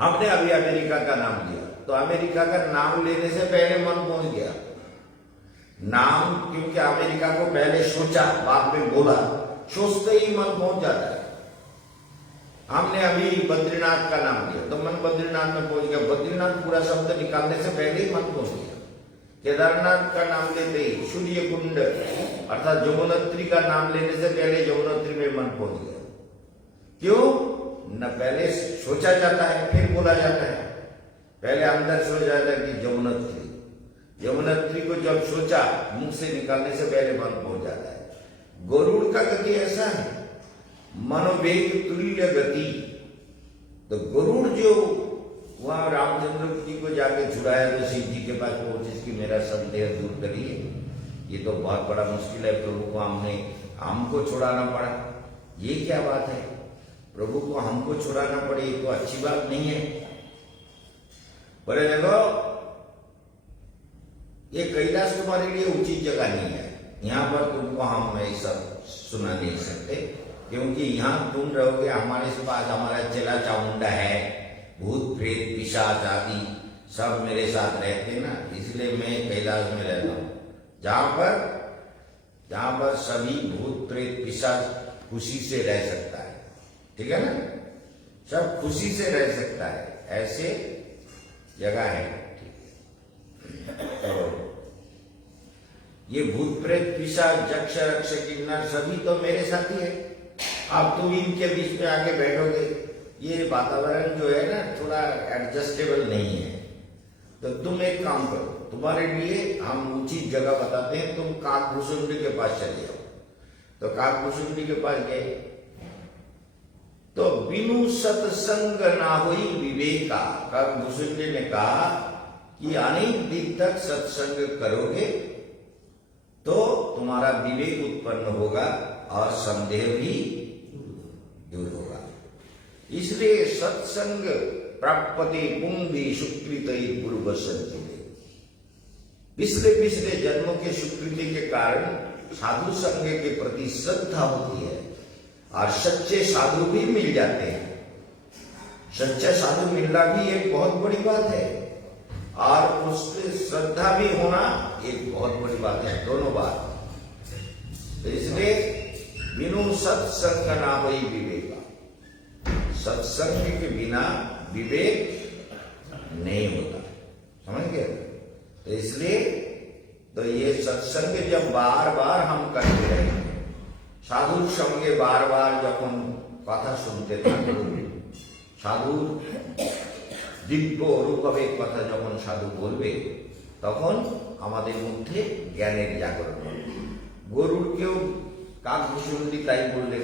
हमने अभी अमेरिका का नाम लिया, तो अमेरिका का नाम लेने से पहले मन पहुंच गया। नाम क्योंकि अमेरिका को पहले सोचा, बाद में बोला, सोचते ही मन पहुंच जाता है। हमने अभी बद्रीनाथ का नाम लिया तो मन बद्रीनाथ में पहुंच गया। बद्रीनाथ पूरा शब्द निकालने से पहले ही मन पहुंच गया। केदारनाथ का नाम लेते ही सूर्य कुंड अर्थात यमुनोत्री का नाम लेने से पहले यमुनोत्री में मन पहुंच गया। क्यों? न पहले सोचा जाता है फिर बोला जाता है। पहले अंदर सोचा जाता है कि यमुनोत्री, यमुनोत्री को जब सोचा मुंह से निकालने से पहले मन पहुंच जाता है। गरुड़ का गति ऐसा है, मनोवेग तुल्य गति। तो गरुड़ जो वहां रामचंद्र जी को जाके छुड़ाया तो शिव जी के पास पहुंचे कि मेरा संदेह दूर करिए, ये तो बहुत बड़ा मुश्किल है, प्रभु को हमको छुड़ाना पड़ा। ये क्या बात है, प्रभु को हमको छुड़ाना पड़े, ये तो अच्छी बात नहीं है। बोले देखो ये कैलाश तुम्हारे लिए उचित जगह नहीं है, यहाँ पर तुमको हम ऐसा सुना नहीं सकते, क्योंकि यहाँ तुम रहोगे, हमारे पास हमारा चेला चामुंडा है, भूत प्रेत पिशाच आदि सब मेरे साथ रहते ना, इसलिए मैं कैलाश में रहता हूँ, जहाँ पर सभी भूत प्रेत पिशाच खुशी से रह सकता है। ठीक है ना, सब खुशी से रह सकता है, ऐसे जगह है। तो ये भूत प्रेत पिशाच यक्ष रक्ष किन्नर सभी तो मेरे साथ ही है। अब तुम इनके बीच में आके बैठोगे, ये वातावरण जो है ना थोड़ा एडजस्टेबल नहीं है। तो तुम एक काम करो, तुम्हारे लिए हम उचित जगह बताते हैं, तुम काकभूषुंडी के पास चले जाओ। तो काकभूषुंडी के पास गए तो बिनु सत्संग ना हुई विवेका। काकभूषुंडी ने कहा कि अनेक दिन तक सत्संग करोगे तो तुम्हारा विवेक उत्पन्न होगा और संदेह भी दूर होगा। इसलिए सत्संग प्राप्ति पुंगी सुकृत पूर्व संचित। पिछले जन्मों के सुकृति के कारण साधु संग के प्रति श्रद्धा होती है और सच्चे साधु भी मिल जाते हैं। सच्चा साधु मिलना भी एक बहुत बड़ी बात है और उससे श्रद्धा भी होना एक बहुत बड़ी बात है, दोनों बात। तो इसलिए बिनु सत्संग ना हुई विवेका, सत्संग के बिना विवेक नहीं होता, समझ गए। तो इसलिए तो ये सत्संग जब बार बार हम करते रहेंगे, সাধুর সঙ্গে বারবার যখন কথা শুনতে থাকব, সাধুর দিব্য অনুভবের কথা যখন সাধু বলবে, তখন আমাদের মধ্যে জ্ঞানের জাগরণ হবে। গরুর কেউ কাকভূষণী তাই বললে,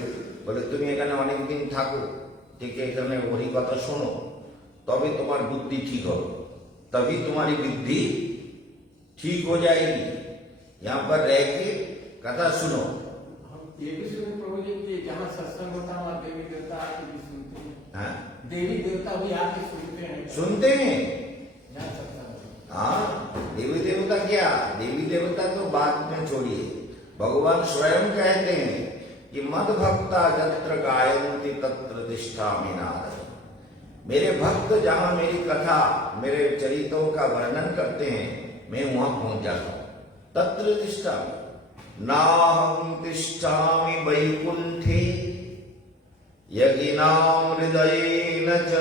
বলে তুমি এখানে অনেকদিন থাকো, থেকে এখানে হরি কথা শোনো, তবে তোমার বুদ্ধি ঠিক হবে, तभी तुम्हारी बुद्धि ठीक हो जाएगी। यहाँ पर रह के कथा सुनो। हम ये भी सुने प्रभु जी कि जहाँ सत्संग होता है वहाँ देवी देवता आके भी सुनते हैं। हाँ, देवी देवता भी आके सुनते हैं। सुनते हैं। जहाँ सत्संग होता है। हाँ, देवी देवता क्या, देवी देवता तो बात में छोड़िए, भगवान स्वयं कहते हैं कि मद भक्ता जत्र गायन्ति तत्र तिष्ठामि नारद। मेरे भक्त जहां मेरी कथा, मेरे चरित्रों का वर्णन करते हैं, मैं वहां पहुंच जाता हूं। तत्र तिष्ठामि नाहं तिष्ठामि वैकुंठे यगिनां हृदयेन च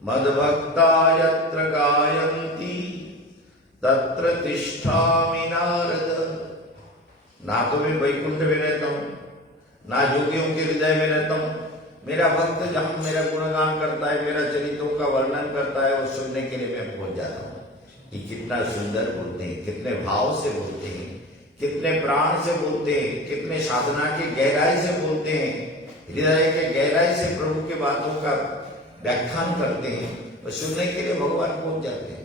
मद्भक्ता यत्र गायन्ति तत्र तिष्ठामि नारद। ना तो मैं वैकुंठ में रहता हूं, ना जोगियों के हृदय में रहता हूं। मेरा भक्त जहां मेरा गुणगान करता है, मेरा चरित्रों का वर्णन करता है, वो सुनने के लिए मैं पहुंच जाता हूं कि कितना सुंदर बोलते हैं, कितने भाव से बोलते हैं, कितने प्राण से बोलते हैं, कितने साधना की गहराई से बोलते हैं, हृदय के गहराई से प्रभु के बातों का व्याख्यान करते हैं, वो सुनने के लिए भगवान पहुंच जाते हैं।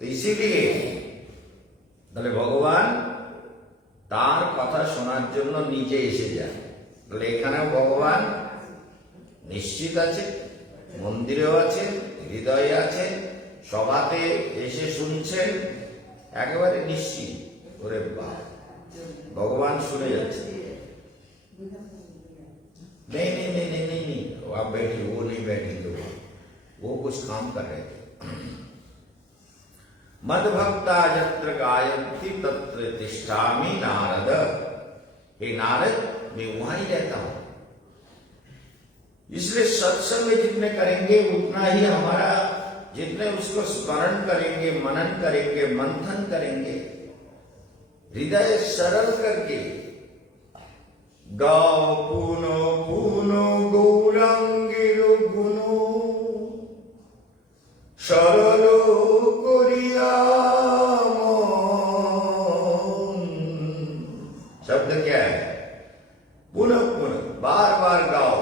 तो इसीलिए তাহলে ভগবান তার কথা শোনার জন্য নিজে এসে যায়। তাহলে এখানেও ভগবান নিশ্চিত আছে, মন্দিরেও আছে, হৃদয়ে আছে, সভাতে এসে শুনছেন, একেবারে নিশ্চিত। ওরে বাপ, ভগবান শুনে যাচ্ছে। नहीं नहीं नहीं नहीं नहीं नहीं, आप बैठे, वो नहीं बैठे, तो वो कुछ काम कर रहे थे। मद भक्ता यत्र गायन्ति तत्र तिष्ठामि नारद। हे नारद, मैं वहां ही रहता हूं। इसलिए सत्संग जितने करेंगे उतना ही हमारा, जितने उसको स्मरण करेंगे, मनन करेंगे, मंथन करेंगे, हृदय सरल करके गाओ पुनो पुनो गौरांगेर गुनो सरल करिया मन। शब्द क्या है? पुनः पुनः, बार बार गाओ,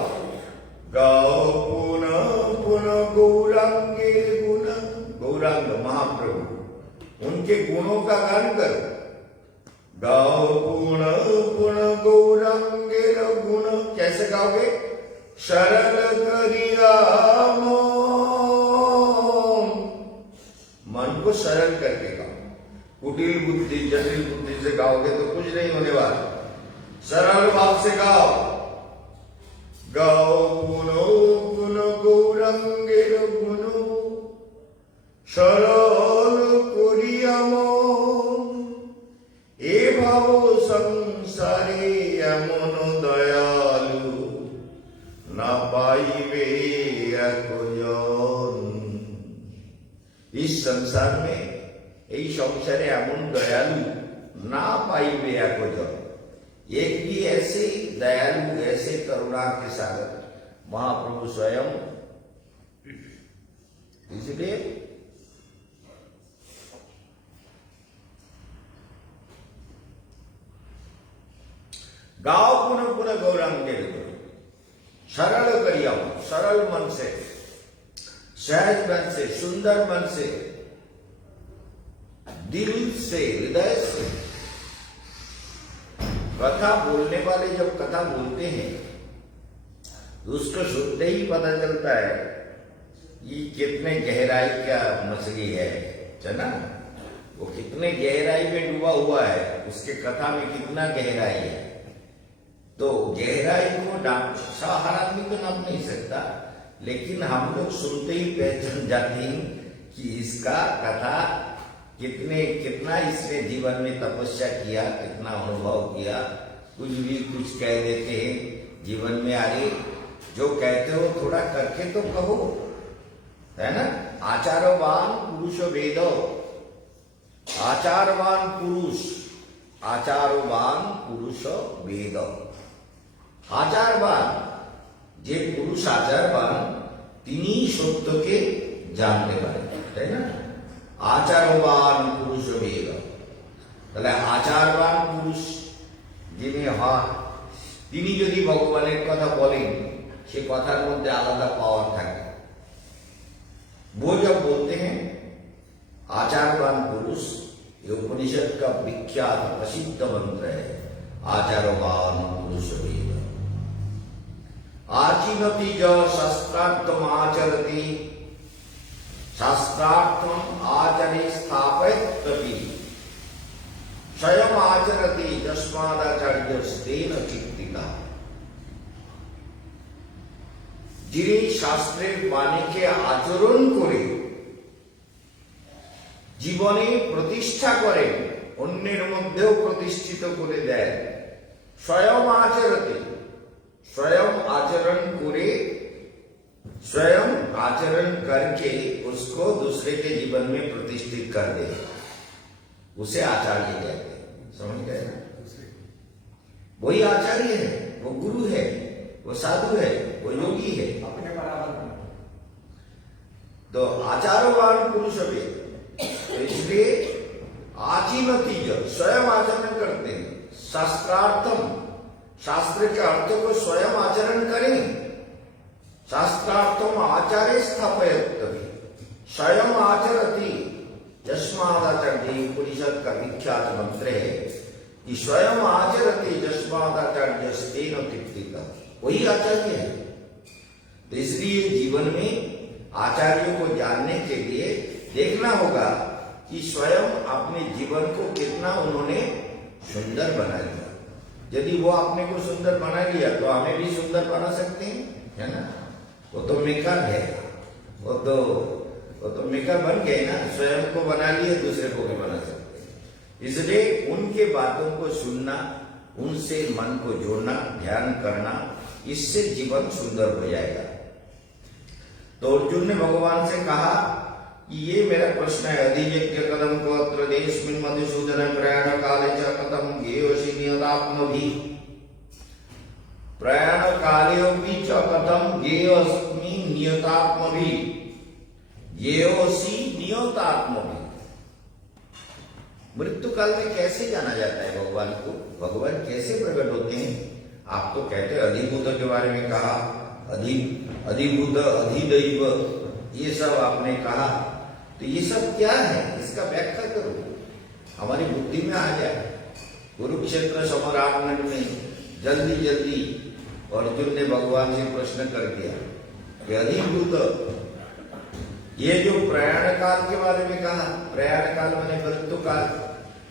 गाओ पुनः पुनः गौरांगेर गुण। गौरांग महाप्रभु, उनके गुणों का गान करो। गाओ पुनः पुनः गौरांगेर गुण। कैसे गाओगे? सरल करिया मन को सरल करके गाओ। कुटिल बुद्धि, जटिल बुद्धि से गाओगे तो कुछ नहीं होने वाला। सरल भाव से गाओ। गाओ पुनो पुनो गौरांगेर गुनो सरल करिया मन। ए भाव संसारे एमन दयालु ना पाइबे एकজন। इस संसार में, এই সংসারে এমন দয়ালু না পাইবে একজন। एक भी ऐसे दयालु, ऐसे करुणा के सागर महाप्रभु स्वयं। इसलिए गाओ पुनः पुनः गौरांगेर गुण। सरल करिया, सरल मन से, सहज मन से, सुंदर मन से, दिल से, हृदय से। कथा बोलने वाले जब कथा बोलते हैं तो उसको सुनते ही पता चलता है ये कितने गहराई का मछली है ना, वो कितने गहराई में डूबा हुआ है, उसके कथा में कितना गहराई है। तो गहराई को हर आदमी को नाप नहीं सकता, लेकिन हम लोग सुनते ही पहचान जाते हैं कि इसका कथा कितना इसने जीवन में तपस्या किया, कितना अनुभव किया। कुछ भी कुछ कह देते हैं जीवन में, अरे जो कहते हो थोड़ा करके तो कहो, है ना। आचारवान पुरुष वेदो, আচারবান পুরুষ, আচারবান পুরুষ বেদ। আচারবান, যে পুরুষ আচারবান তিনি সত্যকে জানতে পারেন, তাই না? আচারবান পুরুষ বেদ। তাহলে আচারবান পুরুষ যিনি হন তিনি যদি ভগবানের কথা বলেন, সে কথার মধ্যে আলাদা পাওয়ার থাকে। वो जब बोलते हैं आचारवान पुरुष, ये उपनिषद का विख्यात प्रसिद्ध मंत्र है, आचारवान पुरुष वेद। आचीनति ज शास्त्रार्थम आचरति, शास्त्रार्थम आचरे स्थापयति, स्वयं आचरति यस्मादाचार्यस्तेन कीर्तिता। যিনি শাস্ত্রের বাণীকে আচরণ করে জীবনে প্রতিষ্ঠা করেন, অন্যের মধ্যেও প্রতিষ্ঠিত করে দেন। স্বয়ং আচরতে, स्वयं आचरण करे, स्वयं आचरण करके उसको दूसरे के जीवन में प्रतिष्ठित कर दे, उसे आचार्य कहते हैं। समझ गए ना? वही आचार्य है, वो गुरु है, वो साधु है, वो योगी है, अपने बराबर में। तो आचारवान पुरुष भी, तो इसलिए आचीनति ज, स्वयं आचरण करते हैं। शास्त्रार्थम, शास्त्र के अर्थ को स्वयं आचरण करें। शास्त्रार्थम आचार्य स्थापयत, स्वयं आचरति यस्मादाचार्य, उपनिषद का विख्यात मंत्र है कि स्वयं आचरति यस्मादाचार्यस्तेन कीर्तिता, वही आचार्य है। तो इसलिए जीवन में आचार्यों को जानने के लिए देखना होगा कि स्वयं अपने जीवन को कितना उन्होंने सुंदर बना लिया। यदि वो अपने को सुंदर बना लिया तो हमें भी सुंदर बना सकते हैं, है ना? वो तो मेकर है, वो तो मेकर बन गए ना, स्वयं को बना लिए, दूसरे को भी बना सकते हैं। इसलिए उनके बातों को सुनना, उनसे मन को जोड़ना, ध्यान करना, इससे जीवन सुंदर हो जाएगा। तो अर्जुन ने भगवान से कहा कि ये मेरा प्रश्न है, अधियज्ञ कदम को अत्र देशमिन् मधुसूदन प्रयाण काले च कथम गेयोषि नियतात्मभि, प्रयाण कालेऽपि च कथम गेयोऽस्मि नियतात्मभि, गेयोषि नियतात्मभि। मृत्यु काल में कैसे जाना जाता है भगवान को? भगवान कैसे प्रकट होते हैं? आप तो कहते हैं अधिभूत के बारे में कहा, अधिभूत, अधिदैव, ये सब आपने कहा, तो ये सब क्या है? इसका व्याख्या करो, हमारी बुद्धि में आ जाए। कुरुक्षेत्र समरांगण में जल्दी जल्दी अर्जुन ने भगवान से प्रश्न कर दिया कि अधिभूत, ये जो प्रयाण काल के बारे में कहा, प्रयाण काल माने मृत्यु काल,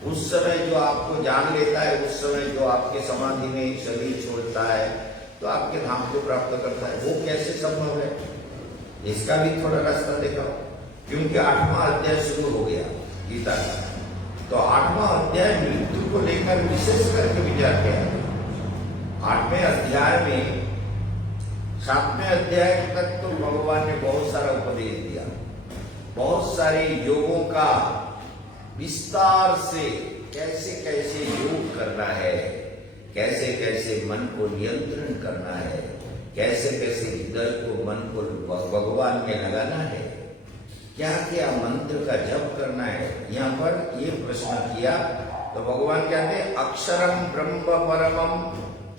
उस समय जो आपको जान लेता है, उस समय जो आपके समाधि में शरीर छोड़ता है तो आपके धाम को प्राप्त करता है, वो कैसे संभव है? इसका भी थोड़ा रास्ता दिखाओ, क्योंकि 8वां अध्याय शुरू हो गया गीता का। तो 8वां अध्याय मृत्यु को लेकर विशेष करके विचार किया। 8वें अध्याय में 7वें अध्याय तक तो भगवान ने बहुत सारा उपदेश दिया, बहुत सारे योगों का विस्तार से, कैसे कैसे योग करना है, कैसे कैसे मन को नियंत्रण करना है, कैसे कैसे हृदय को, मन को भगवान में लगाना है, क्या क्या मंत्र का जप करना है। यहाँ पर ये प्रश्न किया तो भगवान कहते हैं अक्षरम ब्रह्म परमम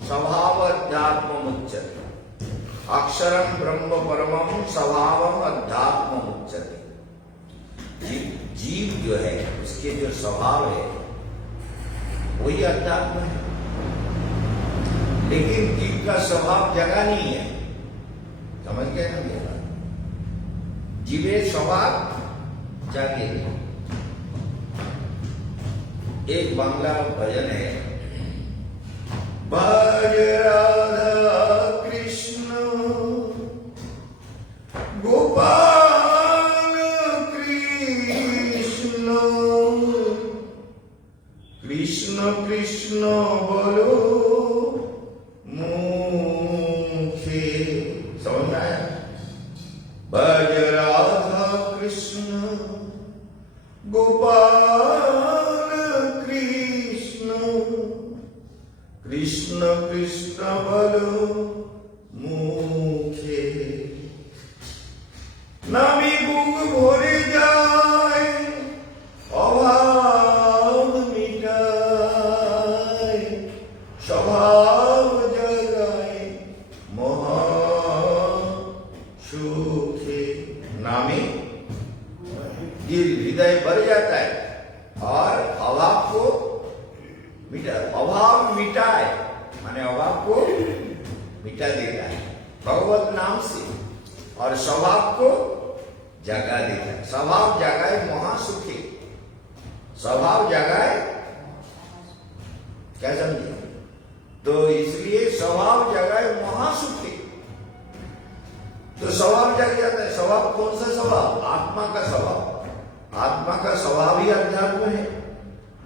स्वभाव अध्यात्म उच्चते, अक्षरम ब्रह्म परमम स्वभावम अध्यात्म उच्चते। जीव जो है उसके जो स्वभाव है वही अध्यात्म है, लेकिन जीव का स्वभाव जगा नहीं है। समझ गए ना मेरा? जीवे स्वभाव जागे नहीं। एक बांग्ला भजन है, भज राधा कृष्ण गोपाल कृष्ण, कृष्ण कृष्ण बोलो मुखे। समझ में आया? भज राधा कृष्ण गोपाल क्या देता है? भगवत नाम से, और स्वभाव को जगा देता है। स्वभाव जगाए महासुखी, स्वभाव जगाए, क्या समझे? तो इसलिए स्वभाव जगाए महासुखी। तो स्वभाव जग जाता है। स्वभाव कौन सा स्वभाव? आत्मा का स्वभाव। आत्मा का स्वभाव ही अध्यात्म है।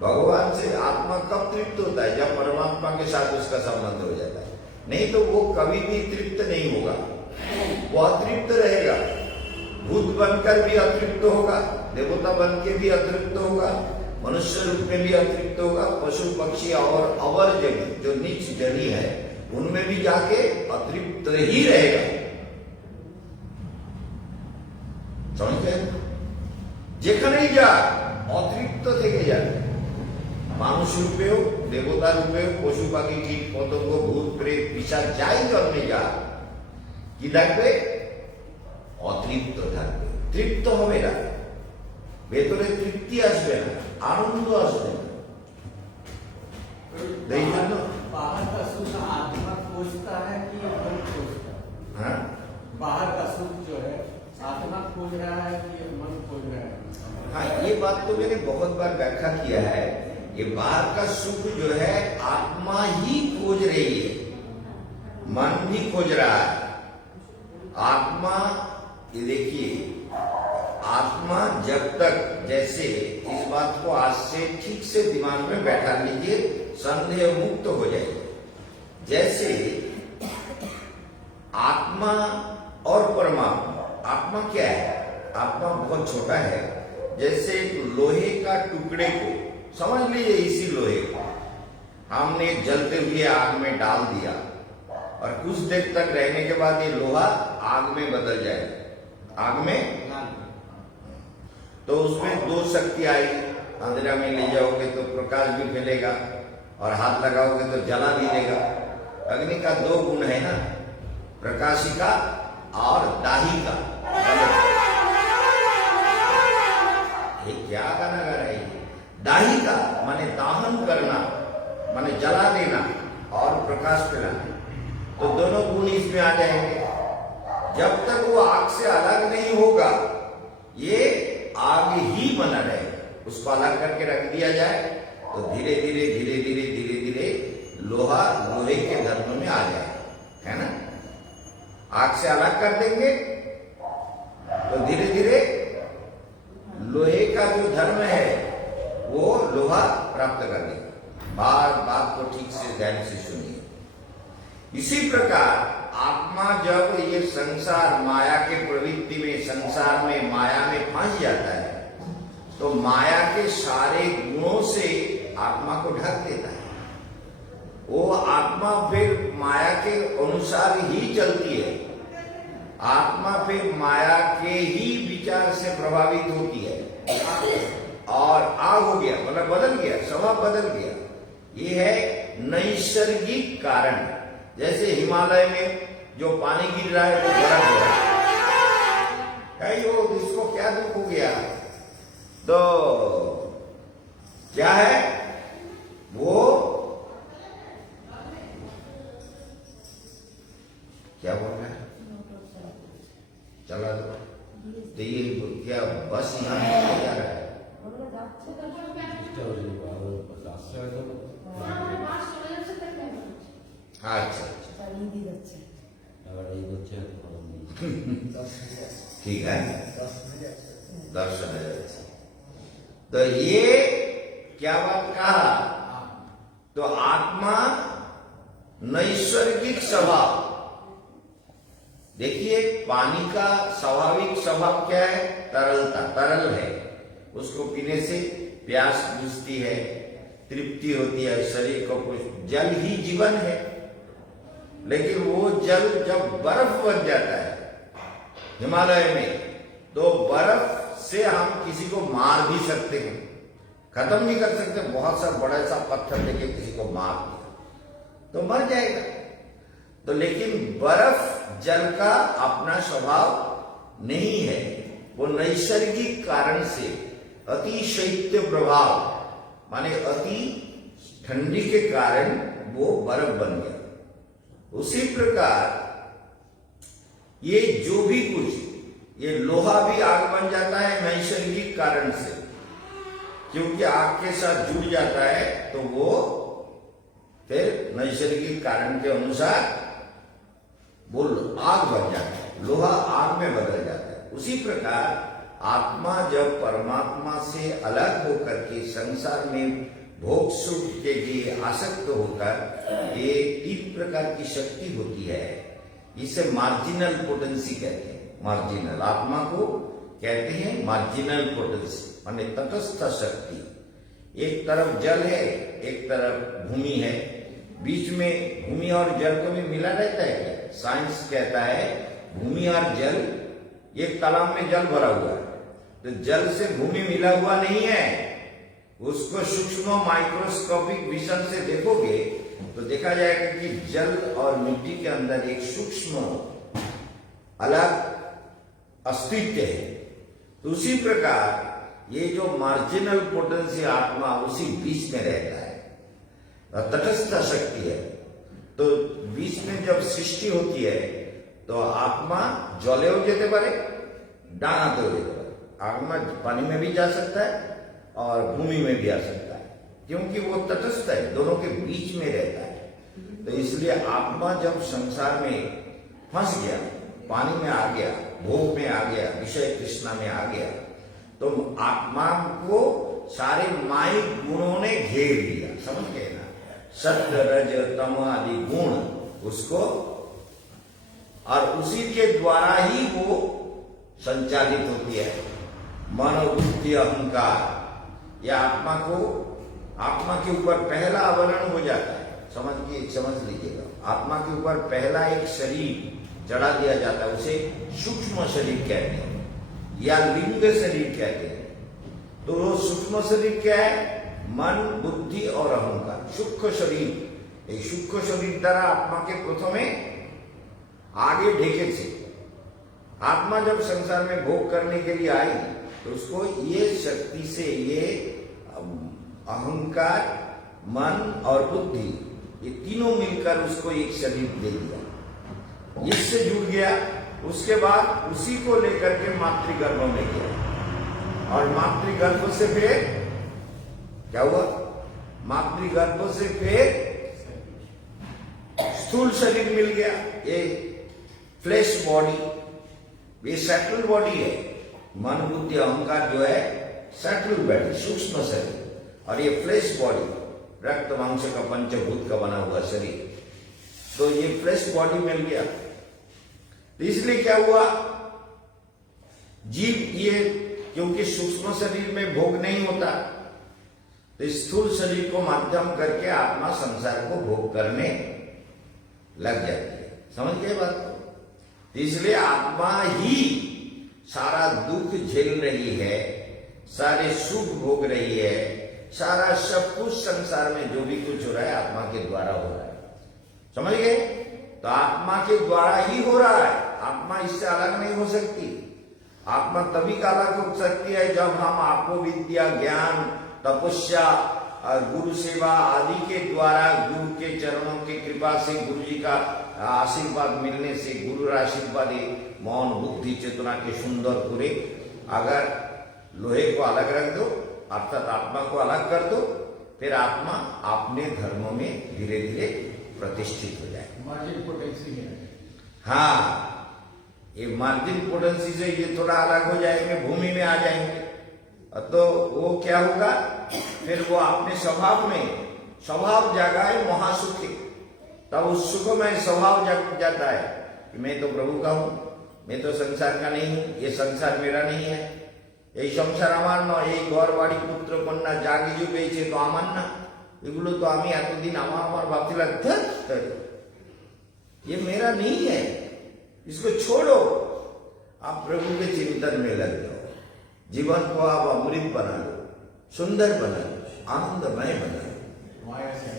भगवान से आत्मा कब तृप्त होता है? जब परमात्मा के साथ उसका संबंध हो जाता है। नहीं तो वो कभी भी तृप्त नहीं होगा, वो अतृप्त रहेगा। भूत बनकर भी अतृप्त होगा, देवता बन के भी अतृप्त होगा, मनुष्य रूप में भी अतृप्त होगा, पशु पक्षी और अवर जगह जो नीच जली है उनमें भी जाके अतृप्त ही रहेगा। समझ गए? যেখানেই যা অতৃপ্ত থেকে যাবে। মানুষ রূপেও, দেবতা রূপেও, পশু পাখি কীট পতঙ্গ ভূত প্রেত পিশাচ যাই জন্মে যা, কি থাকবে? অতৃপ্ত থাকবে, তৃপ্ত হবে না, ভেতরে তৃপ্তি আসবে না, আনন্দ আসবে না। এই জন্য बाहर का सुख आत्मा खोजता है कि मन खोजता है? हाँ, बाहर का सुख जो है आत्मा खोज रहा है कि मन खोज रहा है? हाँ, ये बात तो मैंने बहुत बार व्याख्या किया है। ये बाहर का सुख जो है आत्मा ही खोज रही है, मन भी खोज रहा है। आत्मा, ये देखिए, आत्मा जब तक, जैसे इस बात को आज से ठीक से दिमाग में बैठा लीजिए, संदेह मुक्त हो जाएगी। जैसे आत्मा और परमात्मा, आत्मा क्या है? आत्मा बहुत छोटा है। जैसे लोहे का टुकड़े को समझ लीजिए, इसी लोहे को हमने जलते हुए आग में डाल दिया और कुछ देर तक रहने के बाद ये लोहा आग में बदल जाएगा। आग में तो उसमें दो शक्ति आएगी। अंधेरा में ले जाओगे तो प्रकाश भी फैलेगा और हाथ लगाओगे तो जला भी देगा। अग्नि का दो गुण है ना, प्रकाशिका और दाहिका। ये क्या गाना गा रहा है? दाहिका माने दाहन करना, माने जला देना, और प्रकाश फैलाना। तो दोनों गुण इसमें आ जाएंगे। जब तक वो आग से अलग नहीं होगा, ये आग ही बना रहेगा। उसको अलग करके रख दिया जाए तो धीरे धीरे धीरे धीरे धीरे धीरे लोहा लोहे के धर्म में आ जाएगा, है ना? आग से अलग कर देंगे तो धीरे धीरे लोहे का जो धर्म है वो लोहा प्राप्त कर लेगा। बात को ठीक से ध्यान से सुनिए। इसी प्रकार आत्मा जब ये संसार माया के प्रवृत्ति में, संसार में, माया में फंस जाता है तो माया के सारे गुणों से आत्मा को ढक देता है। वो आत्मा फिर माया के अनुसार ही चलती है। आत्मा फिर माया के ही विचार से प्रभावित होती है और आग हो गया, मतलब बदल गया, स्वभाव बदल गया। ये है नैसर्गिक कारण। जैसे हिमालय में जो पानी गिर रहा है वो बर्फ हो रहा है, वो इसको क्या दुख हो गया? तो क्या है वो, क्या बोल रहा है? चला दो। तो ये क्या बस यहाँ जा रहा है? अच्छा ठीक है, 10 तो ये क्या बात कहा? तो आत्मा नैसर्गिक स्वभाव। देखिए, पानी का स्वाभाविक स्वभाव क्या है? तरलता, तरल है। उसको पीने से प्यास बुझती है, तृप्ति होती है, शरीर को कुछ, जल ही जीवन है। लेकिन वो जल जब बर्फ बन जाता है हिमालय में, तो बर्फ से हम किसी को मार भी सकते हैं, खत्म भी कर सकते हैं। बहुत सा बड़ा सा पत्थर लेके किसी को मार दिया तो मर जाएगा। तो लेकिन बर्फ जल का अपना स्वभाव नहीं है, वो नैसर्गिक कारण से अति शैत्य प्रभाव माने अति ठंडी के कारण वो बर्फ बन गया। उसी प्रकार ये जो भी कुछ, ये लोहा भी आग बन जाता है नैसर्गिक कारण से, क्योंकि आग के साथ जुड़ जाता है तो वो फिर नैसर्गिक कारण के अनुसार वो आग बन जाता है, लोहा आग में बदल जाता है। उसी प्रकार आत्मा जब परमात्मा से अलग होकर के संसार में भोग सुख के लिए आसक्त होकर ये 3 प्रकार की शक्ति होती है, इसे मार्जिनल पोटेंसी कहते हैं। मार्जिनल आत्मा को कहते हैं मार्जिनल पोटेंसी, माने तटस्थ शक्ति। एक तरफ जल है, एक तरफ भूमि है, बीच में भूमि और जल को भी मिला रहता है क्या? साइंस कहता है भूमि और जल, एक तालाब में जल भरा हुआ है तो जल से भूमि मिला हुआ नहीं है। उसको सूक्ष्म माइक्रोस्कोपिक विजन से देखोगे तो देखा जाएगा कि जल और मिट्टी के अंदर एक सूक्ष्म अलग अस्तित्व है। तो उसी प्रकार ये जो मार्जिनल पोटेंसी आत्मा उसी बीच में रहता है, तटस्थ शक्ति है। तो बीच में जब सृष्टि होती है तो आत्मा जले हो जेते पारे, डांगाते हो जेते पारे, आत्मा पानी में भी जा सकता है और भूमि में भी आ सकता है, क्योंकि वो तटस्थ है, दोनों के बीच में रहता है। तो इसलिए आत्मा जब संसार में फंस गया, पानी में आ गया, भोग में आ गया, विषय तृष्णा में आ गया, तो आत्मा को सारे माइक गुणों ने घेर लिया। समझ गए ना? सत्य रज तम आदि गुण उसको, और उसी के द्वारा ही वो संचालित होती है। मनोबुद्धि अहंकार, यह आत्मा के ऊपर पहला आवरण हो जाता है। समझ लीजिएगा, आत्मा के ऊपर पहला एक शरीर चढ़ा दिया जाता है, उसे सूक्ष्म शरीर कहते हैं या लिंग शरीर कहते हैं। तो वो सूक्ष्म शरीर क्या है? मन, बुद्धि और अहंकार, सूक्ष्म शरीर। ये सूक्ष्म शरीर द्वारा आत्मा के प्रथमे आगे ढेके से आत्मा जब संसार में भोग करने के लिए आई तो उसको ये शक्ति से, ये अहंकार, मन और बुद्धि, ये तीनों मिलकर उसको एक शरीर दे दिया। इससे जुड़ गया, उसके बाद उसी को लेकर के मातृगर्भ में गया, और मातृगर्भ से फिर क्या हुआ? मातृगर्भ से फिर स्थूल शरीर मिल गया, ये फ्लैश बॉडी, ये सेटल बॉडी है। मन बुद्धि अहंकार जो है सेटल बॉडी, सूक्ष्म शरीर, और ये फ्लैश बॉडी रक्त मांस का पंचभूत का बना हुआ शरीर। तो ये फ्लैश बॉडी मिल गया। तो इसलिए क्या हुआ? जीव ये क्योंकि सूक्ष्म शरीर में भोग नहीं होता, तो स्थूल शरीर को माध्यम करके आत्मा संसार को भोग करने लग जाती है। समझ गए बात को? इसलिए आत्मा ही सारा दुख झेल रही है, सारे सुख भोग रही है, सारा सब कुछ संसार में जो भी कुछ हो रहा है आत्मा के द्वारा हो रहा है। समझ गए? तो आत्मा के द्वारा ही हो रहा है, आत्मा इससे अलग नहीं हो सकती। आत्मा तभी का अलग हो सकती है जब हम आत्मविद्या, ज्ञान, तपस्या, गुरु सेवा आदि के द्वारा, गुरु के चरणों की कृपा से, गुरु जी का आशीर्वाद मिलने से, गुरु आशीर्वाद मौन बुद्धि चेतना के सुंदर पूरे, अगर लोहे को अलग रख दो अर्थात आत्मा को अलग कर दो, फिर आत्मा अपने धर्मों में धीरे धीरे प्रतिष्ठित हो जाए। मार्जिन पोटेंसी है। हाँ, ये मार्जिन पोटेंसी से ये थोड़ा अलग हो जाएंगे, भूमि में आ जाएंगे, तो वो क्या होगा? फिर वो अपने स्वभाव में, स्वभाव जागा है महासुखी, तब उस सुख में स्वभाव जग जाता है कि मैं तो प्रभु का हूं, मैं तो संसार का नहीं हूं, ये संसार मेरा नहीं है, এই সংসার আমার নয়, এই ঘর বাড়ি পুত্র কন্যা যা কিছু পেয়েছে তো আমার না, এগুলো তো আমি এতদিন আমার ভাবতে লাগতে, ये मेरा नहीं है, इसको छोड़ो, आप प्रभु के चिंतन में लग जाओ, जीवन को आप अमृत बना लो, सुंदर बना लो, आनंदमय बना लो। माया से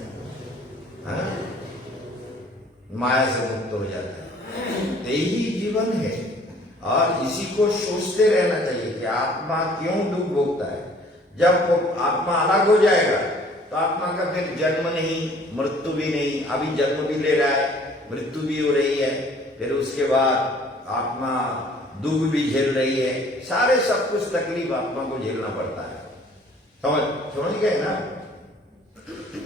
माया से मुक्त हो जाता है। यही जीवन है, और इसी को सोचते रहना चाहिए कि आत्मा क्यों दुख भोगता है। जब वो आत्मा अलग हो जाएगा तो आत्मा का फिर जन्म नहीं, मृत्यु भी नहीं, अभी जन्म भी ले रहा है, मृत्यु भी हो रही है, फिर उसके बाद आत्मा दुख भी झेल रही है, सारे सब कुछ तकलीफ आत्मा को झेलना पड़ता है। समझ गए ना?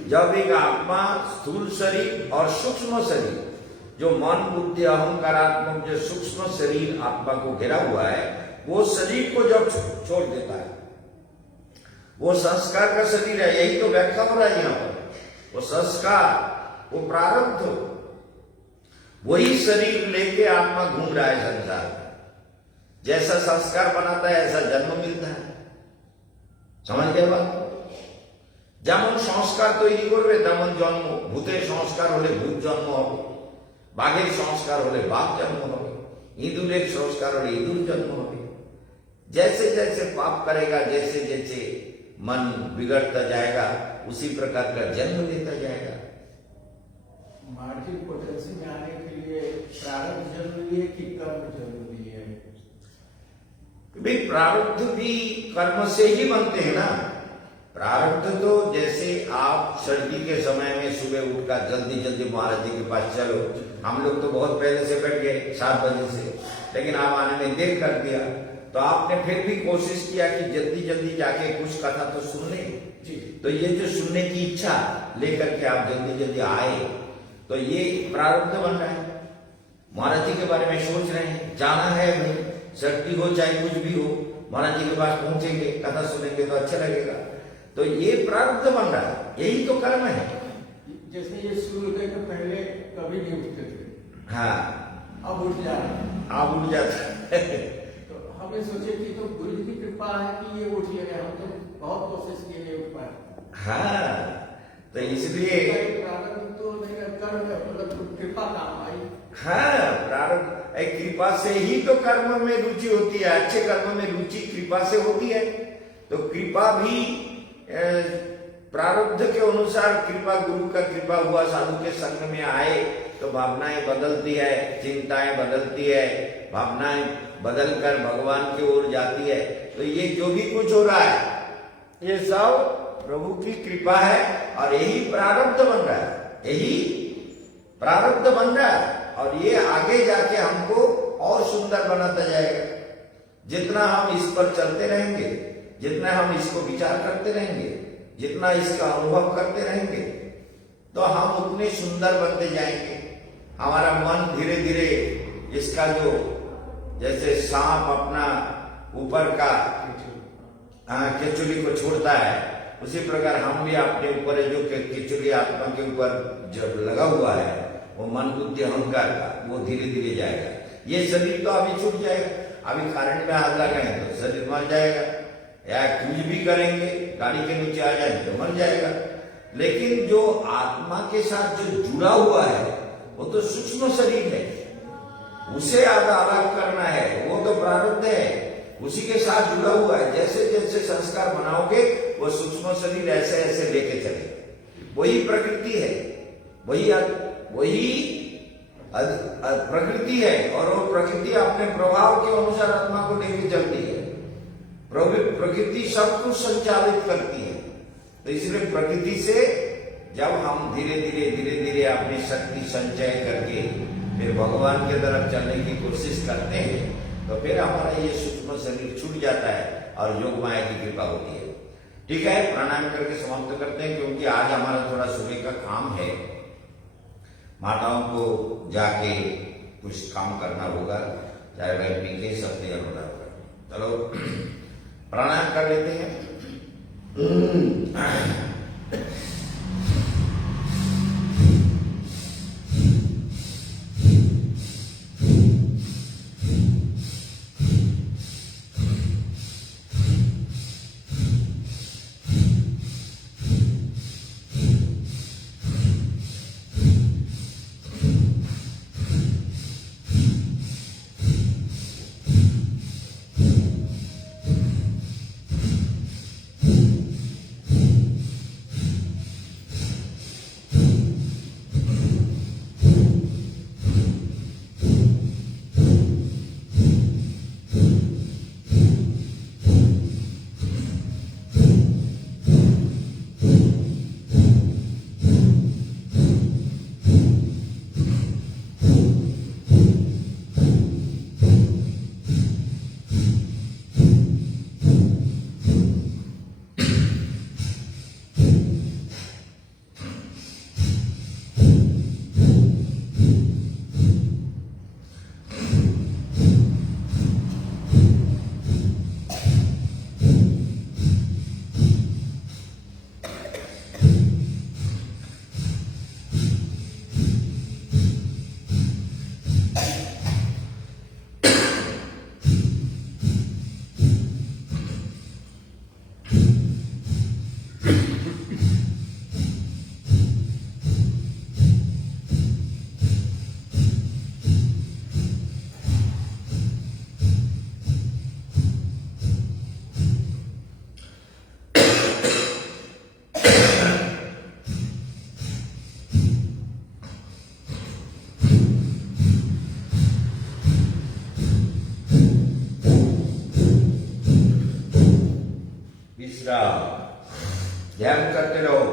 जब एक आत्मा स्थूल शरीर और सूक्ष्म शरीर, जो मन बुद्धि अहंकारात्मक जो सूक्ष्म शरीर आत्मा को घेरा हुआ है, वो शरीर को जब छोड़ देता है, वो संस्कार का शरीर है, यही तो व्याख्या हो रहा है यहाँ पर। वो संस्कार, वो प्रारब्ध, वही शरीर लेके आत्मा घूम रहा है संसार में। जैसा संस्कार बनाता है ऐसा जन्म मिलता है। समझ गए बात? যেমন সংস্কার তৈরি করবে তেমন জন্ম। ভূতের সংস্কার হলে ভূত জন্ম হবে, বাঘের সংস্কার হলে বাঘ জন্ম হবে, ইঁদুরের সংস্কার হলে ইঁদুর জন্म হবে। जैसे जैसे पाप करेगा, जैसे जैसे मन बिगड़ता जाएगा, उसी प्रकार का जन्म लेता जाएगा। मार्जिन पोटेंशियल में आने के लिए प्रारब्ध जरूरी है कि कर्म जरूरी है? भाई प्रारब्ध भी कर्म से ही बनते हैं ना। प्रारब्ध तो जैसे आप सर्दी के समय में सुबह उठकर जल्दी जल्दी महाराज जी के पास चलो, हम लोग तो बहुत पहले से बैठ गए 7 बजे से, लेकिन आप आने में देर कर दिया, तो आपने फिर भी कोशिश किया कि जल्दी जल्दी जाके कुछ कथा तो सुन ले। तो ये जो सुनने की इच्छा लेकर के आप जल्दी जल्दी आए, तो ये प्रारब्ध बन रहा है। महाराज जी के बारे में सोच रहे हैं, जाना है भाई, सर्दी हो चाहे कुछ भी हो, महाराज जी के पास पहुंचेंगे, कथा सुनेंगे तो अच्छा लगेगा। तो ये प्रारब्ध बन रहा है, यही तो कर्म है। जैसे ये सूर्योदय के पहले कभी नहीं उठते थे, हाँ, अब उठ जा रहे हैं। आप उठ जाता तो हमें सोचे कि तो गुरु जी की कृपा है कि ये उठ गए, हम तो बहुत कोशिश किए नहीं उठ पाए। हाँ, तो इसलिए प्रारब्ध तो नहीं, कर्म है, मतलब कृपा काम आई। हाँ, प्रारब्ध कृपा से ही तो कर्म में रुचि होती है। अच्छे कर्म में रुचि कृपा से होती है। तो कृपा भी प्रारब्ध के अनुसार, कृपा गुरु का कृपा हुआ, साधु के संग में आए तो भावनाएं बदलती है, चिंताएं बदलती है, भावनाएं बदलकर भगवान की ओर जाती है। तो ये जो भी कुछ हो रहा है ये सब प्रभु की कृपा है, और यही प्रारब्ध बन रहा है, यही प्रारब्ध बन रहा है। और ये आगे जाके हमको और सुंदर बनाता जाएगा। जितना हम इस पर चलते रहेंगे, जितना हम इसको विचार करते रहेंगे, जितना इसका अनुभव करते रहेंगे, तो हम उतने सुंदर बनते जाएंगे। हमारा मन धीरे धीरे इसका जो, जैसे सांप अपना ऊपर का केचुली को छोड़ता है, उसी प्रकार हम भी अपने ऊपर जो केचुली आत्मा के ऊपर जब लगा हुआ है, वो मन बुद्धि अहंकार का, वो धीरे धीरे जाएगा। ये शरीर तो अभी छूट जाएगा, अभी करंट में हाथ लगाएं तो शरीर मर जाएगा, या कुछ भी करेंगे गाड़ी के नीचे आ जाए तो मर जाएगा। लेकिन जो आत्मा के साथ जो जुड़ा हुआ है वो तो सूक्ष्म शरीर है, उसे अलग करना है, वो तो प्रारब्ध है, उसी के साथ जुड़ा हुआ है। जैसे जैसे संस्कार बनाओगे वो सूक्ष्म शरीर ऐसे ऐसे लेके चले, वही प्रकृति है, वही प्रकृति है। और वो प्रकृति अपने प्रभाव के अनुसार आत्मा को लेके चलती है। प्रकृति सब कुछ संचालित करती है। तो इसलिए प्रकृति से जब हम धीरे धीरे अपनी शक्ति संचय करके फिर भगवान के तरफ चलने की कोशिश करते हैं, तो फिर हमारा ये सूक्ष्म शरीर छूट जाता है और योग माया की कृपा होती है। ठीक है, प्राणायाम करके समाप्त करते हैं, क्योंकि आज हमारा थोड़ा सुबह का काम है। माताओं को जाके कुछ काम करना होगा, चाहे वह पीके सब तैयार होना होगा। चलो प्राणायाम कर लेते हैं। विश्राम, ध्यान करते रहो।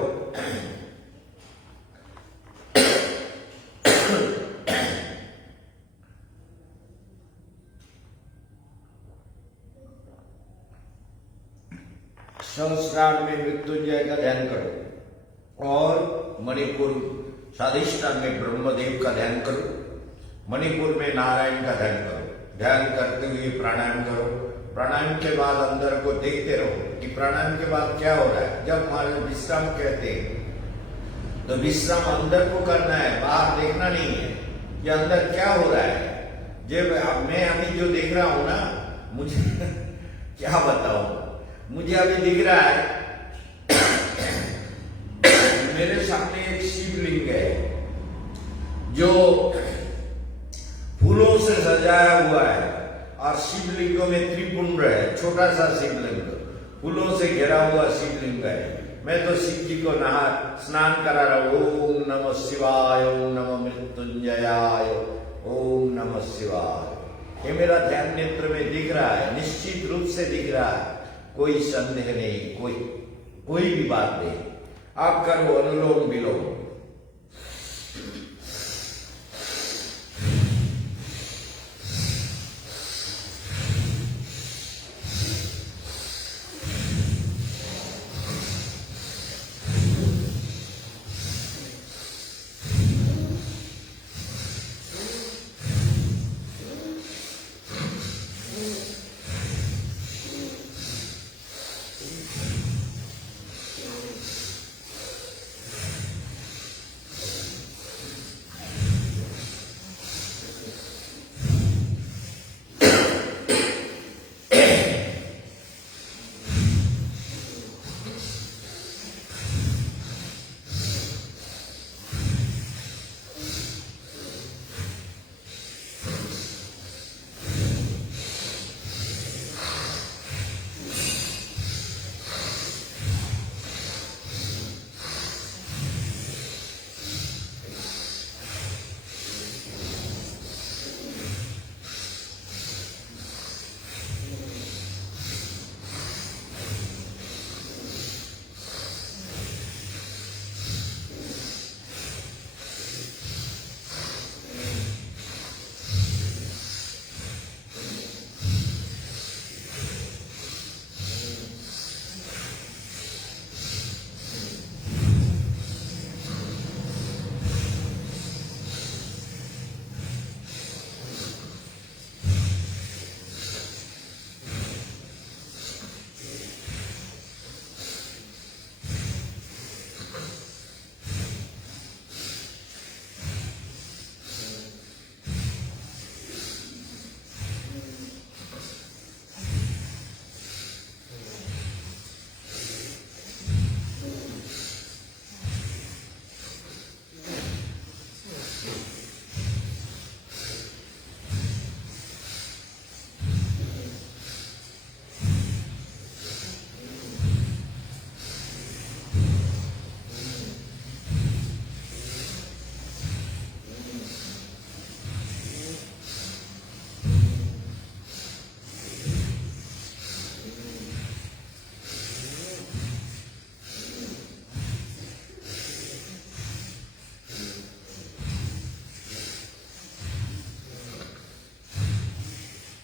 सहस्रार में मृत्युंजय का ध्यान करो और मणिपुर स्वाधिष्ठान में ब्रह्मदेव का ध्यान करो, मणिपुर में नारायण का ध्यान करो। ध्यान करते हुए प्राणायाम करो। प्राणायाम के बाद अंदर को देखते रहो कि प्राणायाम के बाद क्या हो रहा है। जब हमारे विश्राम कहते हैं तो विश्राम अंदर को करना है, बाहर देखना नहीं है कि अंदर क्या हो रहा है। जब मैं अभी जो देख रहा हूं ना, मुझे क्या बताऊं, मुझे अभी दिख रहा है मेरे सामने एक शिवलिंग है जो फूलों से सजाया हुआ है और शिवलिंगों में त्रिपुंड है, छोटा सा शिवलिंग, फूलों से घिरा हुआ शिवलिंग है। मैं तो शिव जी को स्नान करा रहा हूं। ओम नमः शिवाय, ओम नमः मृत्युंजयाय, ओम नमः शिवाय। ये मेरा ध्यान नेत्र में दिख रहा है, निश्चित रूप से दिख रहा है, कोई संदेह नहीं, कोई भी बात नहीं। आप करो अनुलोम विलोम।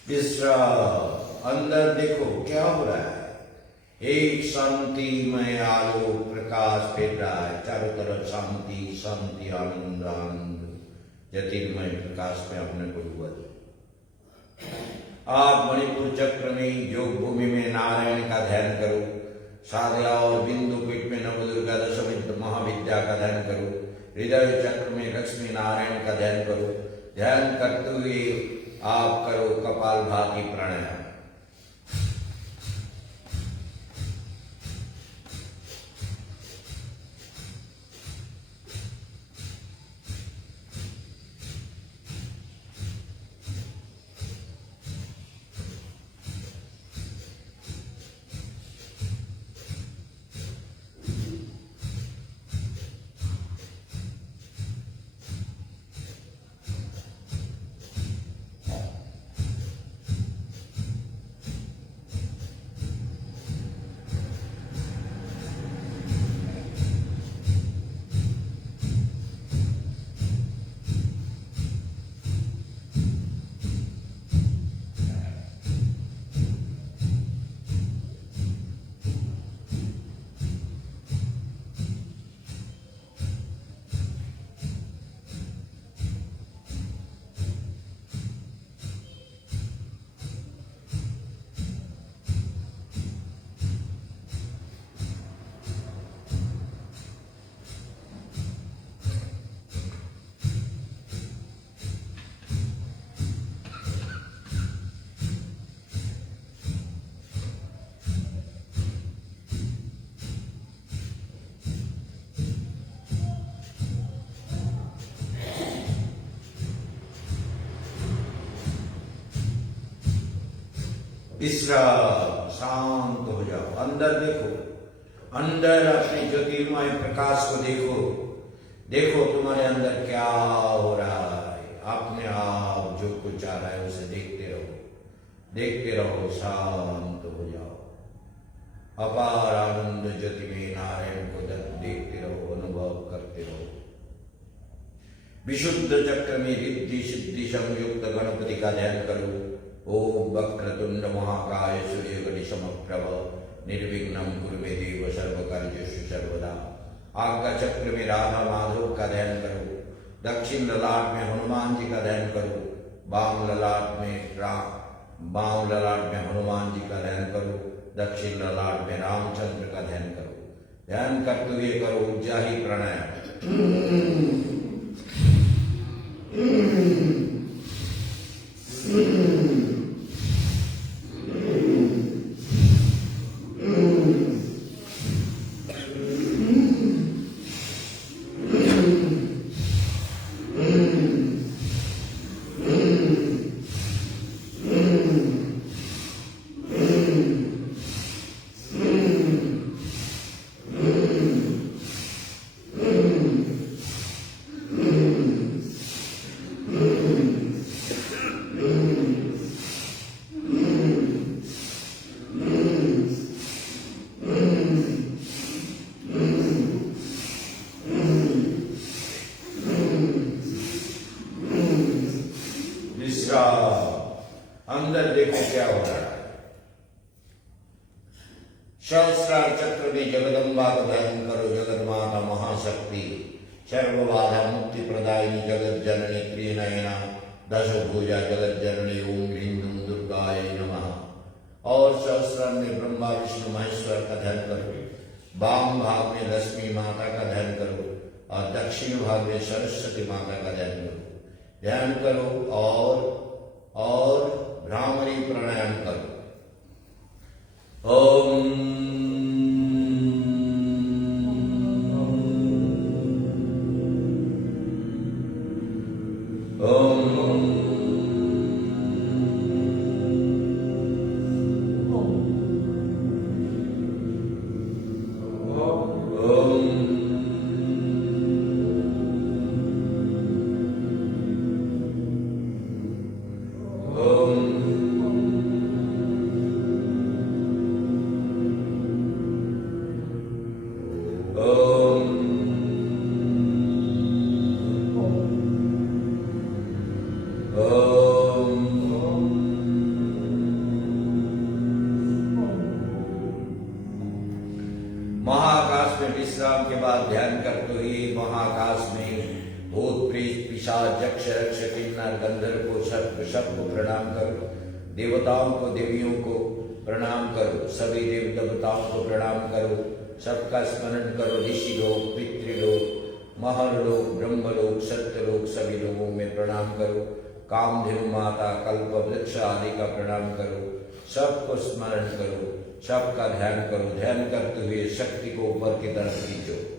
विश्राम। अंदर देखो क्या हो रहा है। एक शांतिमय आलोक प्रकाश फैल रहा है, चारों तरफ शांति शांति, आनंद आनंद, ज्योतिर्मय प्रकाश में अपने को डूबा। आप मणिपुर चक्र में योग भूमि में नारायण का ध्यान करो। साधया और बिंदु पीठ में नवदुर्गा दशविद्या महाविद्या का ध्यान करो। हृदय चक्र में लक्ष्मी नारायण का ध्यान करो। ध्यान करते हुए आप करो कपालभाति प्राणायाम। विश्राम, शांत हो जाओ। अंदर देखो, अंदर अपने ज्योतिर्मय प्रकाश को देखो। देखो तुम्हारे अंदर क्या हो रहा है। अपने आप जो कुछ आ रहा है उसे देखते रहो, देखते रहो, शांत हो जाओ। अपार आनंद ज्योति में नारायण को देखते रहो, अनुभव करते रहो। विशुद्ध चक्र में रिद्धि सिद्धि संयुक्त गणपति का ध्यान करो। ओम वक्रतुंड महाकाय सूर्यकोटि समप्रभ निर्विघ्नं कुरु मे देव सर्वकार्येषु सर्वदा। आज्ञा चक्र में राधा माधव का ध्यान करो। दक्षिण ललाट में हनुमान जी का ध्यान करो। बाम ललाट में हनुमान जी का ध्यान करो। दक्षिण ललाट में रामचंद्र का ध्यान करो। ध्यान करते हुए करो उज्जाही प्राणायाम। अंदर देखो क्या हो रहा है। सहस्रार चक्र में जगदम्बा का ध्यान करो। जगन्माता महाशक्ति सर्वबाधा मुक्ति प्रदायिनी जगत जननी त्रिनयना दशभुजा जगत जननी ओम ह्रीं दुम दुर्गाय नमः। और सहस्रार में ब्रह्मा विष्णु महेश्वर का ध्यान करो। वाम भाग में लक्ष्मी माता का ध्यान करो और दक्षिण भाग में सरस्वती माता का ध्यान करो। ध्यान करो और भ्रामरी प्राणायाम करो। ओम महाकाश में विश्राम के बाद ध्यान करते हुए महाकाश में भूत प्रेत पिशाच यक्ष रक्ष किन्नर गंधर्व को सबको प्रणाम करो। देवताओं को देवियों को प्रणाम करो। सभी देव देवताओं को प्रणाम करो। सबका स्मरण करो। ऋषि लोग, पितृलोक, महर्लोक, ब्रह्मलोक, सत्यलोक सभी लोगों में प्रणाम करो। कामधेनु माता, कल्प वृक्ष आदि का प्रणाम करो। सबको स्मरण करो, सबका ध्यान करो। ध्यान करते हुए शक्ति को ऊपर की तरफ खींचो।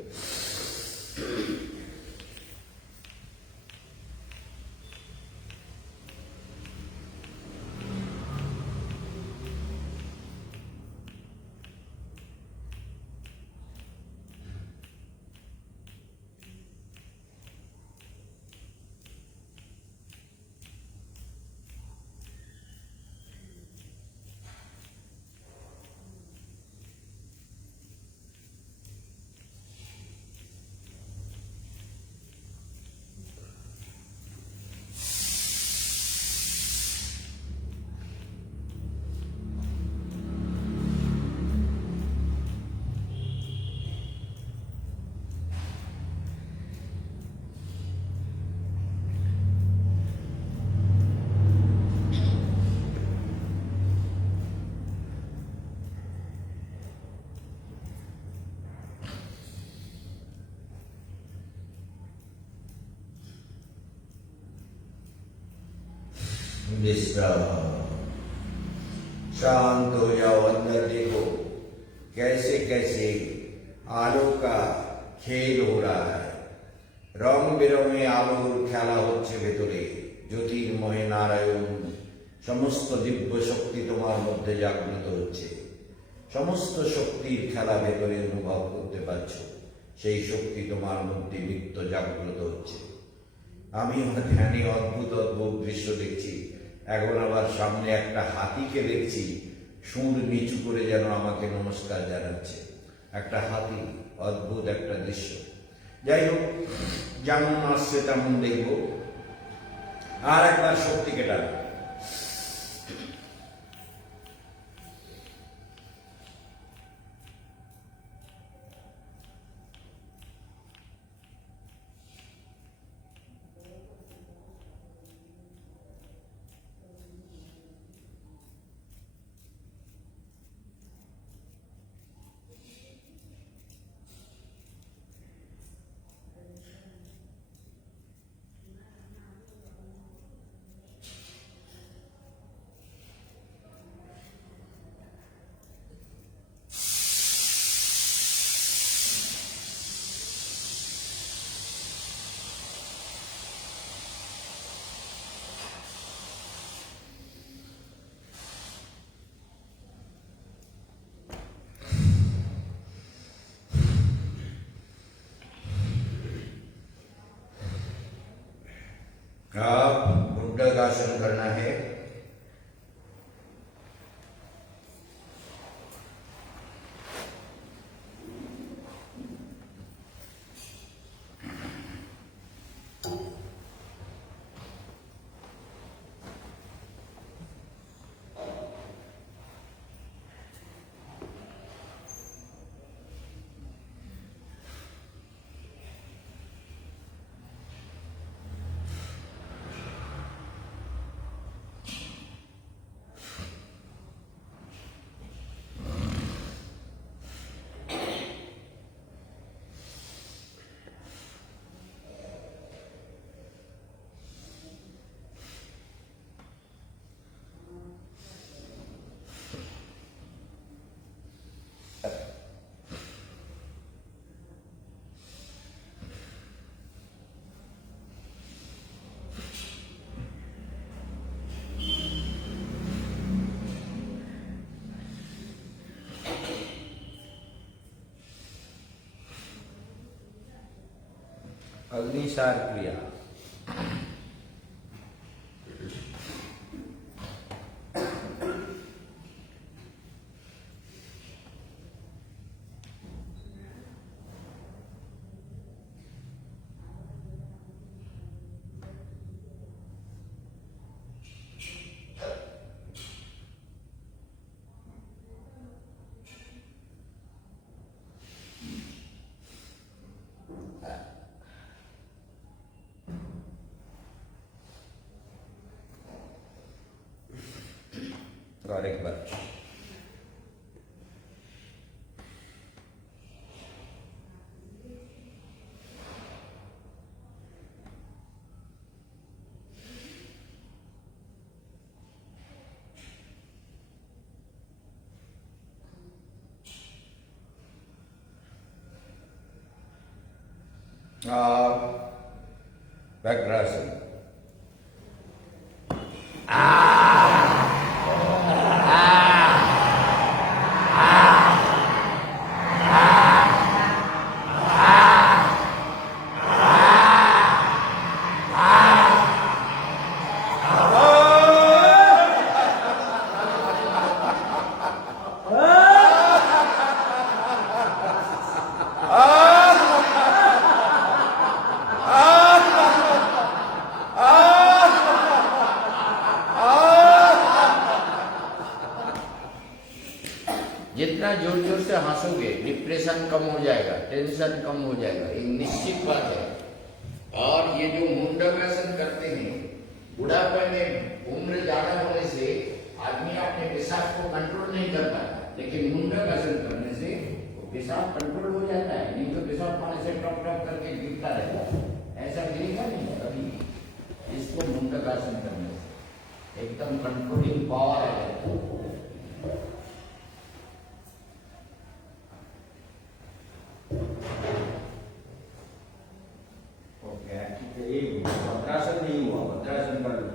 विश्राम, शांत हो जाओ। अंदर देखो कैसे कैसे आलोक का खेल हो रहा है। रंग बिरंगे आलोर खेला হচ্ছে ভেতরে। জ্যোতির্ময় নারায়ণ সমস্ত দিব্য শক্তি তোমার মধ্যে জাগ্রত হচ্ছে। সমস্ত শক্তির খেলা ভেতরে অনুভব করতে পারছো। সেই শক্তি তোমার মধ্যে নিত্য জাগ্রত হচ্ছে। আমি আমার ধ্যানে অদ্ভুত অদ্ভুত দৃশ্য দেখছি। এখন আবার সামনে একটা হাতিকে দেখছি, সুর নিচু করে যেন আমাকে নমস্কার জানাচ্ছে। একটা হাতি, অদ্ভুত একটা দৃশ্য। যাই হোক, যেমন আসছে তেমন দেখব। আর একবার শক্তিকে ডাক। अब मुंडकासन करना है। अग्निसार क्रिया। और एक बार वज्रासन। जितना जोर जोर से हंसोगे डिप्रेशन कम हो जाएगा, टेंशन कम हो जाएगा, ये निश्चित बात है। और ये जो मुंडकासन करते हैं, बुढ़ापे में उम्र ज्यादा होने से आदमी अपने पेशाब को कंट्रोल नहीं कर पाता, लेकिन मुंडकासन करने से पेशाब कंट्रोल हो जाता है। नहीं तो पेशाब पानी से टप टप करके गिरता रहता है, ऐसा गिरेगा नहीं कभी। इसको मुंडकासन करने से एकदम कंट्रोलिंग पावर है। वज्रासन नहीं हुआ, वज्रासन कर लो।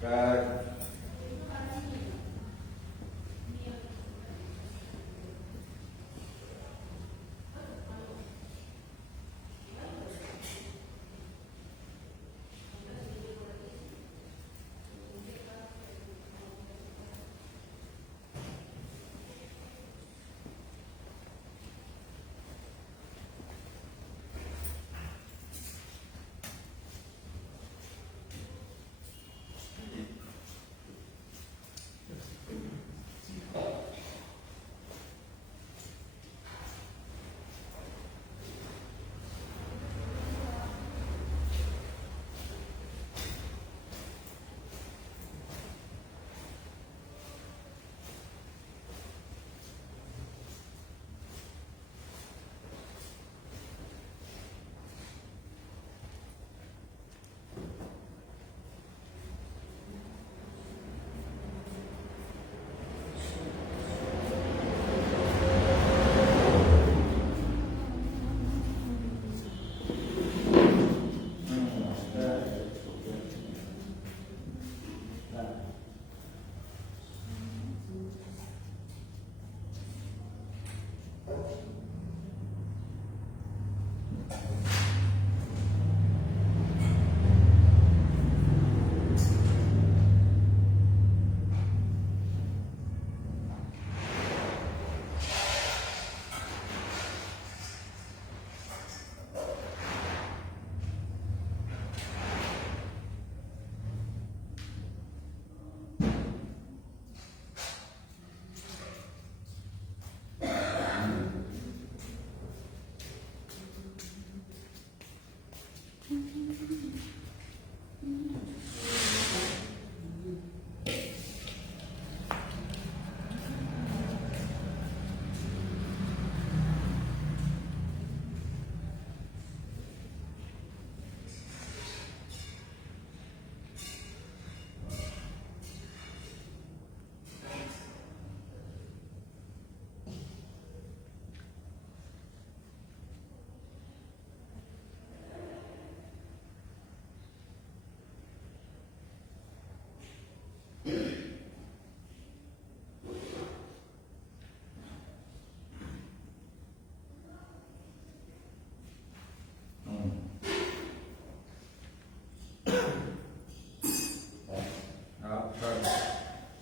Start.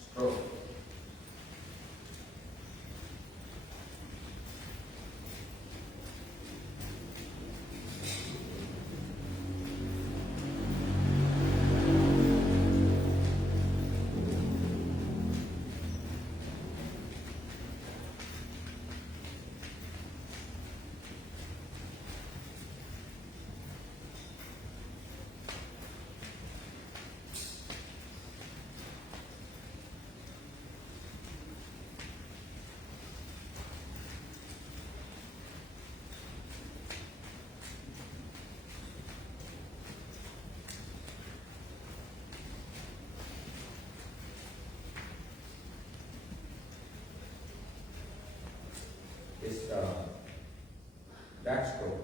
Stroke. Is backstroke.